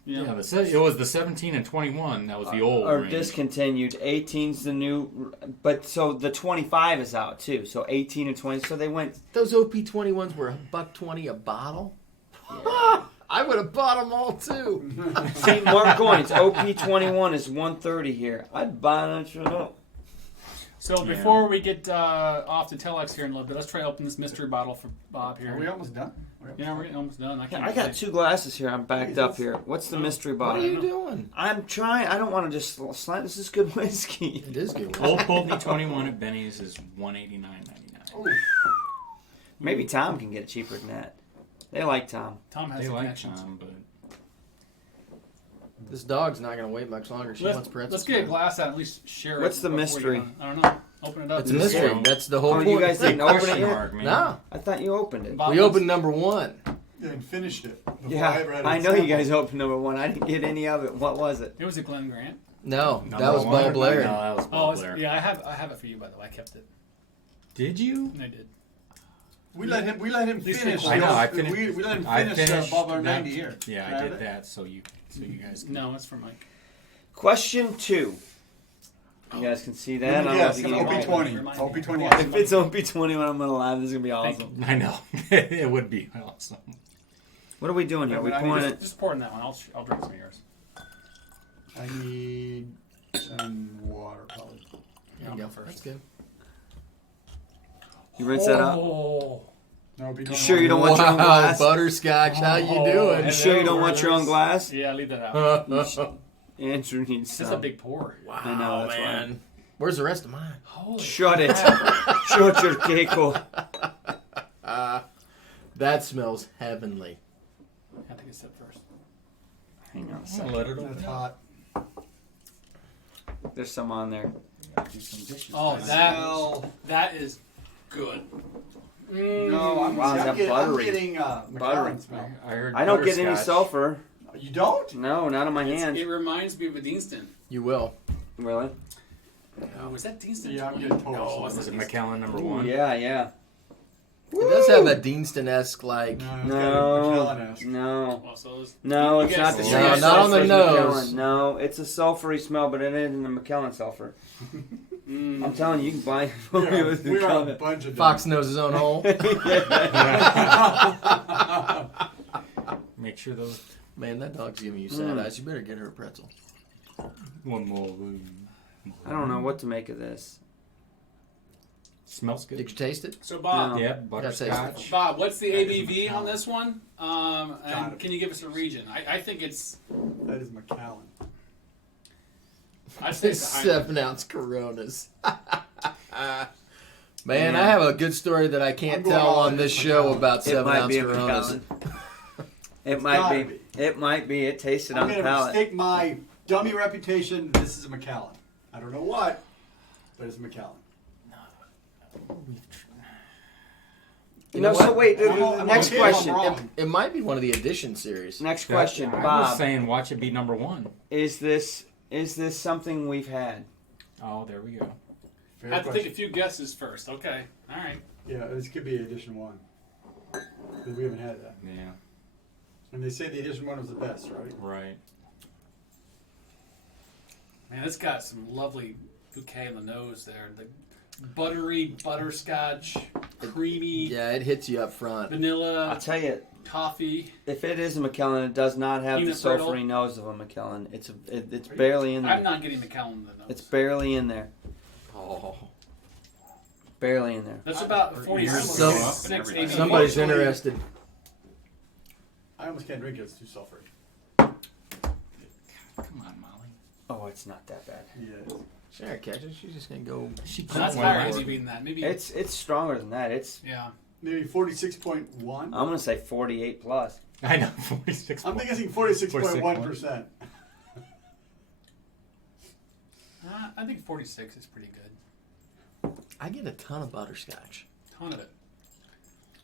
Yeah. Yeah, it was the 17 and 21. That was the old Or range. discontinued. 18's the new, but so the 25 is out too. So 18 and 20. So they went. Those OP21s were $1.20 a bottle. I would have bought them all too. See, Mark Goins, OP21 is 130 here. I'd buy that shit up. So Yeah. before we get off to Telex here in a little bit, let's try to open this mystery bottle for Bob here. Are we almost done? Yeah, we're almost done. I got 2 glasses here. I'm backed up here. What's the mystery What are bottle? you doing? I'm trying. I don't want to just slide. This is good whiskey. It is good. Old Pulpy 21 at Benny's is $189.99. Maybe Tom can get it cheaper than that. They like Tom. Tom has They the like connections. Tom, but This dog's not going to wait much longer. She wants Let's pretzels. get a glass out and at least share it. What's the before mystery? you're done. I don't know. Open it up. It's a mystery. Yeah. That's the whole Oh, point. you guys didn't open it question yet? mark, man. No. I thought you opened it. Bob We wants- opened number 1. Yeah, and finished it. before Yeah, ever had I a know you sample. guys opened number 1. I didn't get any of it. What was it? It was a Glen Grant. No, Number that was one? Ball Blair. No, that was Ball Blair. Yeah, I have it for you by the way. I kept it. Did you? I did. We let him These finish. things- I know, I we finished- let him I finish finished Bob Blair that- 90 here. Yeah, Can I have did it? that. So you guys. Can, No, it's for Mike. Question 2. You guys can see that. I don't know Yes, if you can OP get it. 20. Remind OP me. 21. If it's OP21, I'm gonna laugh. This is gonna be Thank awesome. I know it would be awesome. What are we doing here? Yeah, We but I pouring need it. Just pour in that one. I'll drink some of yours. I need some water, probably. There you go. That's good. You rinse that out. Oh. No, OP 21. You sure you don't want your own Wow, glass? butterscotch. How you You doing? sure you don't want your own glass? Yeah, leave that out. Andrew needs It's a some. big pour. Wow, I know, that's man. Where's the rest of mine? Holy Shut it. crap. Shut your keiko. That smells heavenly. I'll take a sip first. Hang on a second. Let it open. That's hot. There's some on there. Gotta do some dishes. Oh, man. that is good. No, I'm, Wow, is that I'm buttery? getting Buttery. McLaren smell. I heard I don't get any butterscotch. sulfur. You don't? No, not on my hands. It reminds me of a Deanston. You will. Really? Oh, was that Deanston? Yeah, I'm getting total No, sulfur. it's Was it not McKellen number Ooh, one? yeah, yeah. It does have that Deanston-esque, like... No, no, Well, so it's- no. you It's guys not the see same. No, it. not on the sulfur as nose. McKellen. No, it's a sulfury smell, but it isn't the McKellen sulfur. I'm telling you, you can buy it from me with We are a McKellen. bunch of Fox knows his own hole. Make sure those Man, that dog's giving you sad eyes. You better get her a pretzel. one more. I don't know what to make of this. Smells good. Did you taste it? So Bob, No. Yeah, Gotta butterscotch. Bob, what's the That is ABV on McAllen. this one? Got And it. can you give us a region? I think it's. That is McAllen. I'd say it's a high. 7-ounce Coronas. Man, I have a good story that I can't I'm going tell all on in this with show McAllen. about It might 7-ounce be a Coronas. McAllen. It It's might gotta be. It might be. It tasted I'm on the going to palate. mistake my dummy reputation. This is a McAllen. I don't know what, but it's a McAllen. You know, know so what? wait. I'm Next okay if I'm question. wrong. It might be one of the edition series. Next question, I was Bob. saying, watch it be number one. Is this something we've had? Oh, there we go. Fair I have to question. take a few guesses first. Okay. All right. Yeah, this could be edition 1. Because we haven't had that. Yeah, And they say the edition 1 was the best, right? right. Man, it's got some lovely bouquet on the nose there. The buttery butterscotch, creamy Yeah, it hits you up front. vanilla, I'll tell you, toffee. if it is a McKellen, it does not have the Peanut brittle. sulfury nose of a McKellen. It's barely in I'm there. not getting the McAllen in the nose. It's barely in there. Oh. Barely in there. That's about Yours 46 go up and everything. ABV. Somebody's Unfortunately- interested. I almost can't drink it. It's too sulfury. Come on, Molly. Oh, it's not that bad. Yeah, it is. Sure, catch it. She's just going to go. She That's one higher last- ABV than that. Maybe. It's stronger than that. It's Yeah. Maybe 46.1. I'm gonna say 48 plus. I know, 46. I'm guessing 46.1%. I think 46 is pretty good. I get a ton of butterscotch. Ton of it.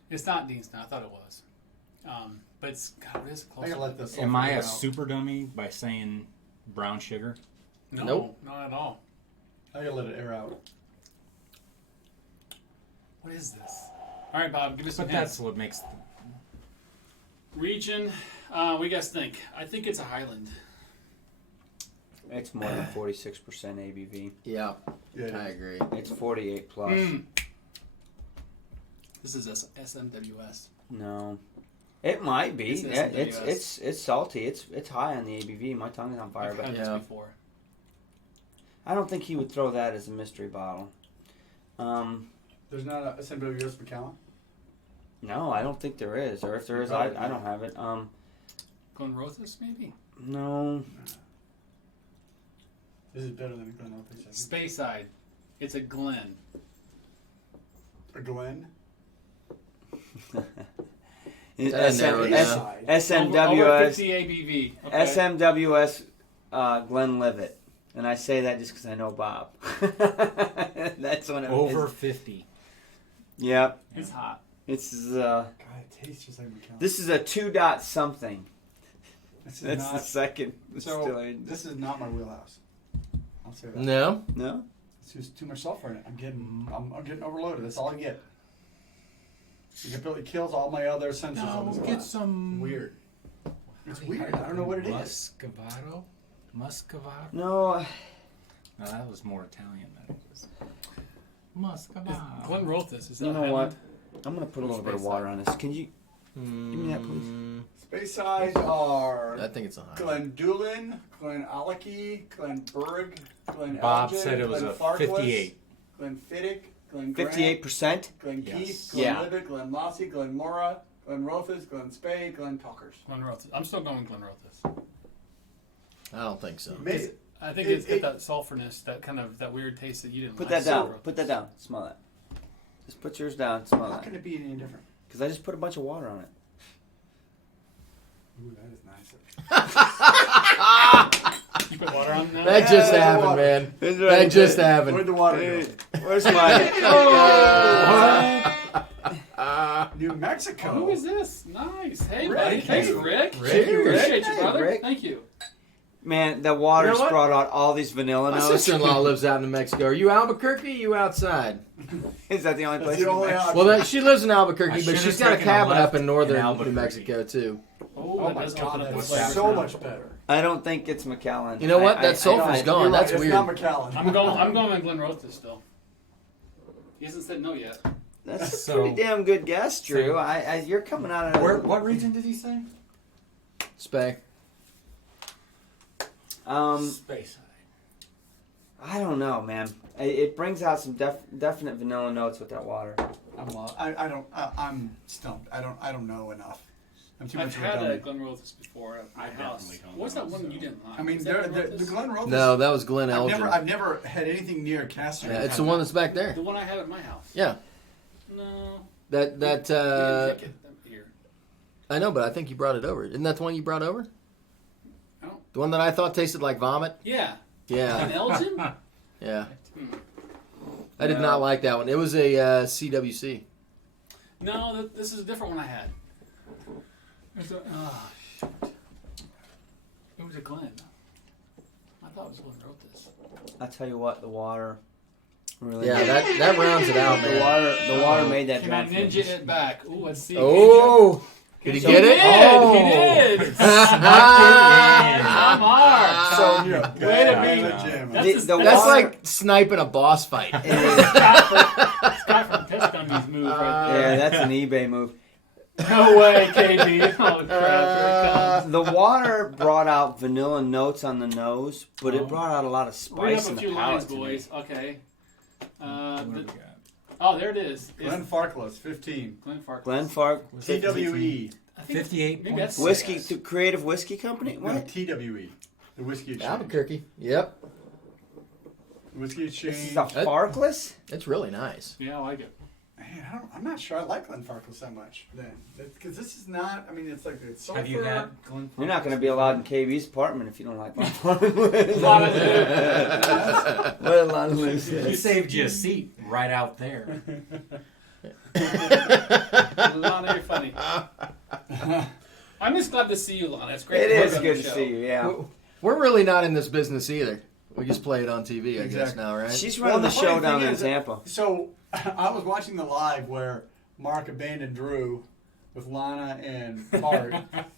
It's not Deanston. I thought it was. But it's, God, it is close. I gotta let this. Am I a out. super dummy by saying brown sugar? No, Nope. not at all. I gotta let it air out. What is this? All right, Bob, give us some But hints. that's what makes. Region, what do you guys think? I think it's a Highland. It's more than 46% ABV. Yeah, Yeah, it I is. agree. It's 48 plus. This is SMWS. No, it might be. It's Yeah, SWS. it's salty. It's high on the ABV. My tongue is on fire, I've but had Yeah. this before. I don't think he would throw that as a mystery bottle. There's not a SMWS McAllen. No, I don't think there is. Or if there is, I don't have it. Glenrothes, maybe? No. This is better than a Glen. I think. Speyside. It's a Glen. A Glen. That narrowed it down. Over SMWS 50 ABV. Okay. SMWS Glenlivet, and I say that just because I know Bob. That's one of Over his. 50. It's Yep. hot. It's God, it tastes just like McAllen. this is a 2 dot something. This is That's the not. second. So distillery. this is not my wheelhouse. I'll say that. No? No. It's just too much sulfur in it. I'm getting overloaded. That's all I get. It completely kills all my other senses on this get glass. some. Weird. It's weird. I don't know what it is. Muscovado? No. No, that was more Italian than it was. Muscovado. Glenrothes. Is that You know Highland? what? I'm gonna put a little bit of water on this. Can you give me that, please? Speyside are I think it's a high. Glendulin, Glenallachie, Glenburg, Glenelgin, Bob said it was a Glenfarclas, 58. Glenfiddich, Glengrant, 58%. Glenkeith, Yes. Yeah. Glenlivet, Glenmossy, Glenmora, Glenrothes, Glenspey, Glentalkers. Glenrothes. I'm still going Glenrothes. I don't think so. Amazing. I think It- it's got it- that sulfurness, that weird taste that you didn't Put like. that down. Glenrothes. Put that down. Smell that. Just put yours down. Smell How that. can it be any different? Because I just put a bunch of water on it. Ooh, that is nice. You put water on now? That just that's happened, water. man. That's That right. just happened. Where'd the water Hey, go? where's my? New Mexico. Who is this? Nice. Hey, Rick. buddy. Thanks, Rick. Cheers. Appreciate you, Hey, brother. Rick. Thank you. Man, the water's You know what? brought out all these vanilla My notes. sister-in-law lives out in New Mexico. Are you Albuquerque? You outside? Is that the only That's place? the in only Mexico? Well, she lives in I Albuquerque, but should've she's got a taken a cabin left up in northern in New Albuquerque. Mexico too. Oh, Oh that my does God, open up the that's flavor. so much better. I don't think it's McAllen. You know what? I- That I sulfur's don't- gone. You're right, That's it's weird. not McAllen. I'm going with Glen Roth still. He hasn't said no yet. That's a So- pretty damn good guess, Drew. You're coming out of What region did he say? Spay. Space. I don't know, man. It brings out some definite vanilla notes with that water. I'm stumped. I don't know enough. I'm too I've much of a had dummy. Glen Roth before at my I house. definitely don't What's know, that one so. you didn't like? I mean, Is that Glen the Roth? Glen Roth. No, that was Glen Elgin. I've never had anything near Castor. It's the one that's back there. The one I have at my house. Yeah. No. That You didn't pick it here. I know, but I think you brought it over. Isn't that the one you brought over? I don't- The one that I thought tasted like vomit? Yeah. Yeah. In Elgin? Yeah. Hmm. I did No. not like that one. It was a CWC. No, this is a different one I had. Shoot. It was a Glen. I thought it was Glen wrote this. I tell you what, the water really. Yeah, that rounds it out, the man. water made that Can I drink. ninja it back? Ooh, let's see. Oh! Did he He get it? did! Oh. He did! Come on! So Yeah, Way to yeah, be- legit, man. That's The That's water- like sniping a boss fight. It is. Scott from Test Dummies move right there. Yeah, that's an eBay move. No way, KB. Oh, crap. Here it comes. The water brought out vanilla notes on the nose, but it brought out a lot of Read spice up in a the few lines, palate to me. boys. Okay. What do we got? Oh, there it is. Glenn Farkless, 15. Glen Fark. Glen Fark, TWE. I think 58 maybe that's whiskey, Creative Whiskey Company. No, What? TWE. The Whiskey Exchange. Albuquerque. Yep. Whiskey This Exchange. is a Farkless. It's really nice. Yeah, I like it. Man, I'm not sure I like Glen Farkless that much then. Because this is not, I mean, it's like it's sulfur. Have you had Glen? You're not going to be allowed in KB's apartment if you don't like my A apartment. lot of it. What a lot of loose. He saved you a seat right out there. Lana, you're funny. I'm just glad to see you, Lana. It's great It to have is you on good the to show. see you. Yeah. We're really not in this business either. We just play it on TV, I guess, Exactly. now, right? She's Well, running the the funny show thing down in is- Tampa. So I was watching the live where Mark abandoned Drew with Lana and Mark,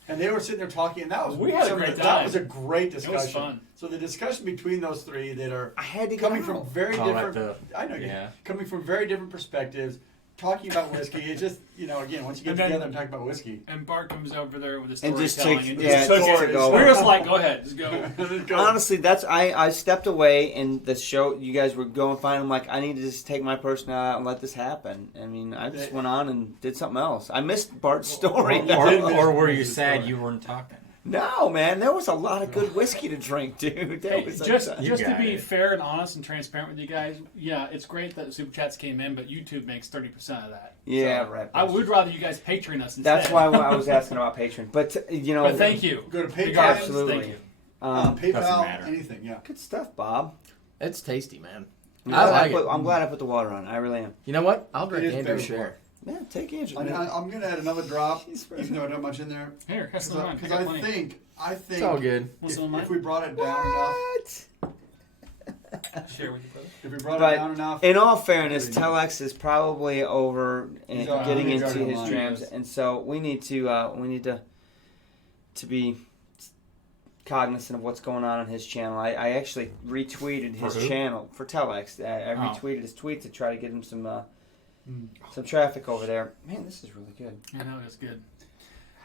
and they were sitting there talking, and that was We had a great That time. was a great discussion. It was fun. So the discussion between those three that are I had to coming go. from very Oh, like different. I know, yeah. coming from very different perspectives, talking about whiskey. It's just again, once you get And then- together and talk about whiskey. And Bart comes over there with his And just storytelling. takes- and yeah, just took stories. it. Go. We're just like, go ahead, just go. Honestly, that's I stepped away and the show. You guys were going fine. I'm like, I need to just take my personality out and let this happen. I mean, I just went on and did something else. I missed Bart's story. Or were you sad you weren't talking? No, man, there was a lot of good whiskey to drink, dude. There Hey, was just a, You to got be it. fair and honest and transparent with you guys, yeah, it's great that the super chats came in, but YouTube makes 30% of that. Yeah, So right. I would rather you guys patron us instead. that's why I was asking about Patreon. But But thank you. Go to PayPal. Regardless, Absolutely. Thank you. Doesn't PayPal, matter. anything. Yeah. Good stuff, Bob. It's tasty, man. I'm I glad like it. I'm glad I put the water on. I really am. You know what? I'll It drink is Andrew's better share. Yeah, take Andrew. I'm gonna add another drop, Jeez, even though I don't have much in there, Here, have some of mine. because I got I plenty. think It's all good. Want if, some of mine? if we brought it down enough, What? Share with you, brother. if we brought But it down enough, in all fairness, Telex is probably over and He's already- getting he's into already his online. drams, and so we need to be cognizant of what's going on his channel. I actually retweeted his For who? channel for Telex. I Oh. retweeted his tweet to try to get him some traffic over there. Man, this is really good. I know, it's good.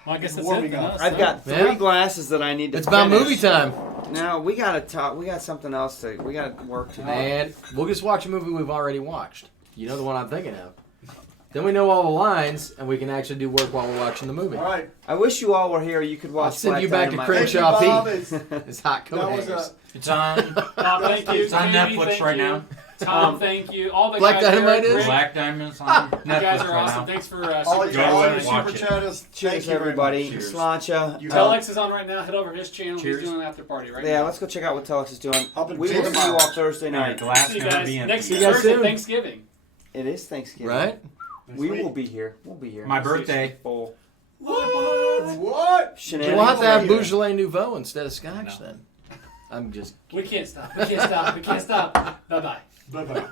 Well, I guess It's that's warming it. then, up. us, I've huh? got 3 Yeah. glasses that I need to. It's about finish. movie time. Now we gotta talk. We got something else to. We got work to do. And we'll just watch a movie we've already watched. You know the one I'm thinking of. Then we know all the lines, and we can actually do work while we're watching the movie. all right. I wish you all were here. You could watch. I'll send Black you back to Dynamite. Crenshaw Thank you, Bob. Pete. It's hot coat That was hangers. a It's on. Bob, thank you. It's on Katie, Netflix thank right you. now. Tom, thank you. All the Black guys Dynamite there, is? Rick, Black Diamonds on you guys Netflix are right awesome. now. Thanks for All super you all and you watch super it. chatters, thank Cheers, you very everybody. much. Cheers. Sláinte. You Telex is on right now. Head over to his channel. Cheers. He's doing an after party right Yeah, now. let's go check out what Telex is doing. Helping We will take see them you out. all Thursday All right, night. glass See you gonna guys be next empty. See you guys Thursday, soon. Thanksgiving. It is Thanksgiving. Right? We will be here. We'll be here. My birthday. Full What? shenanigans. We'll have to have Yeah. Beaujolais Nouveau instead of Scotch No. then. I'm just We can't stop. We can't stop. We can't stop. Bye bye. Bye bye.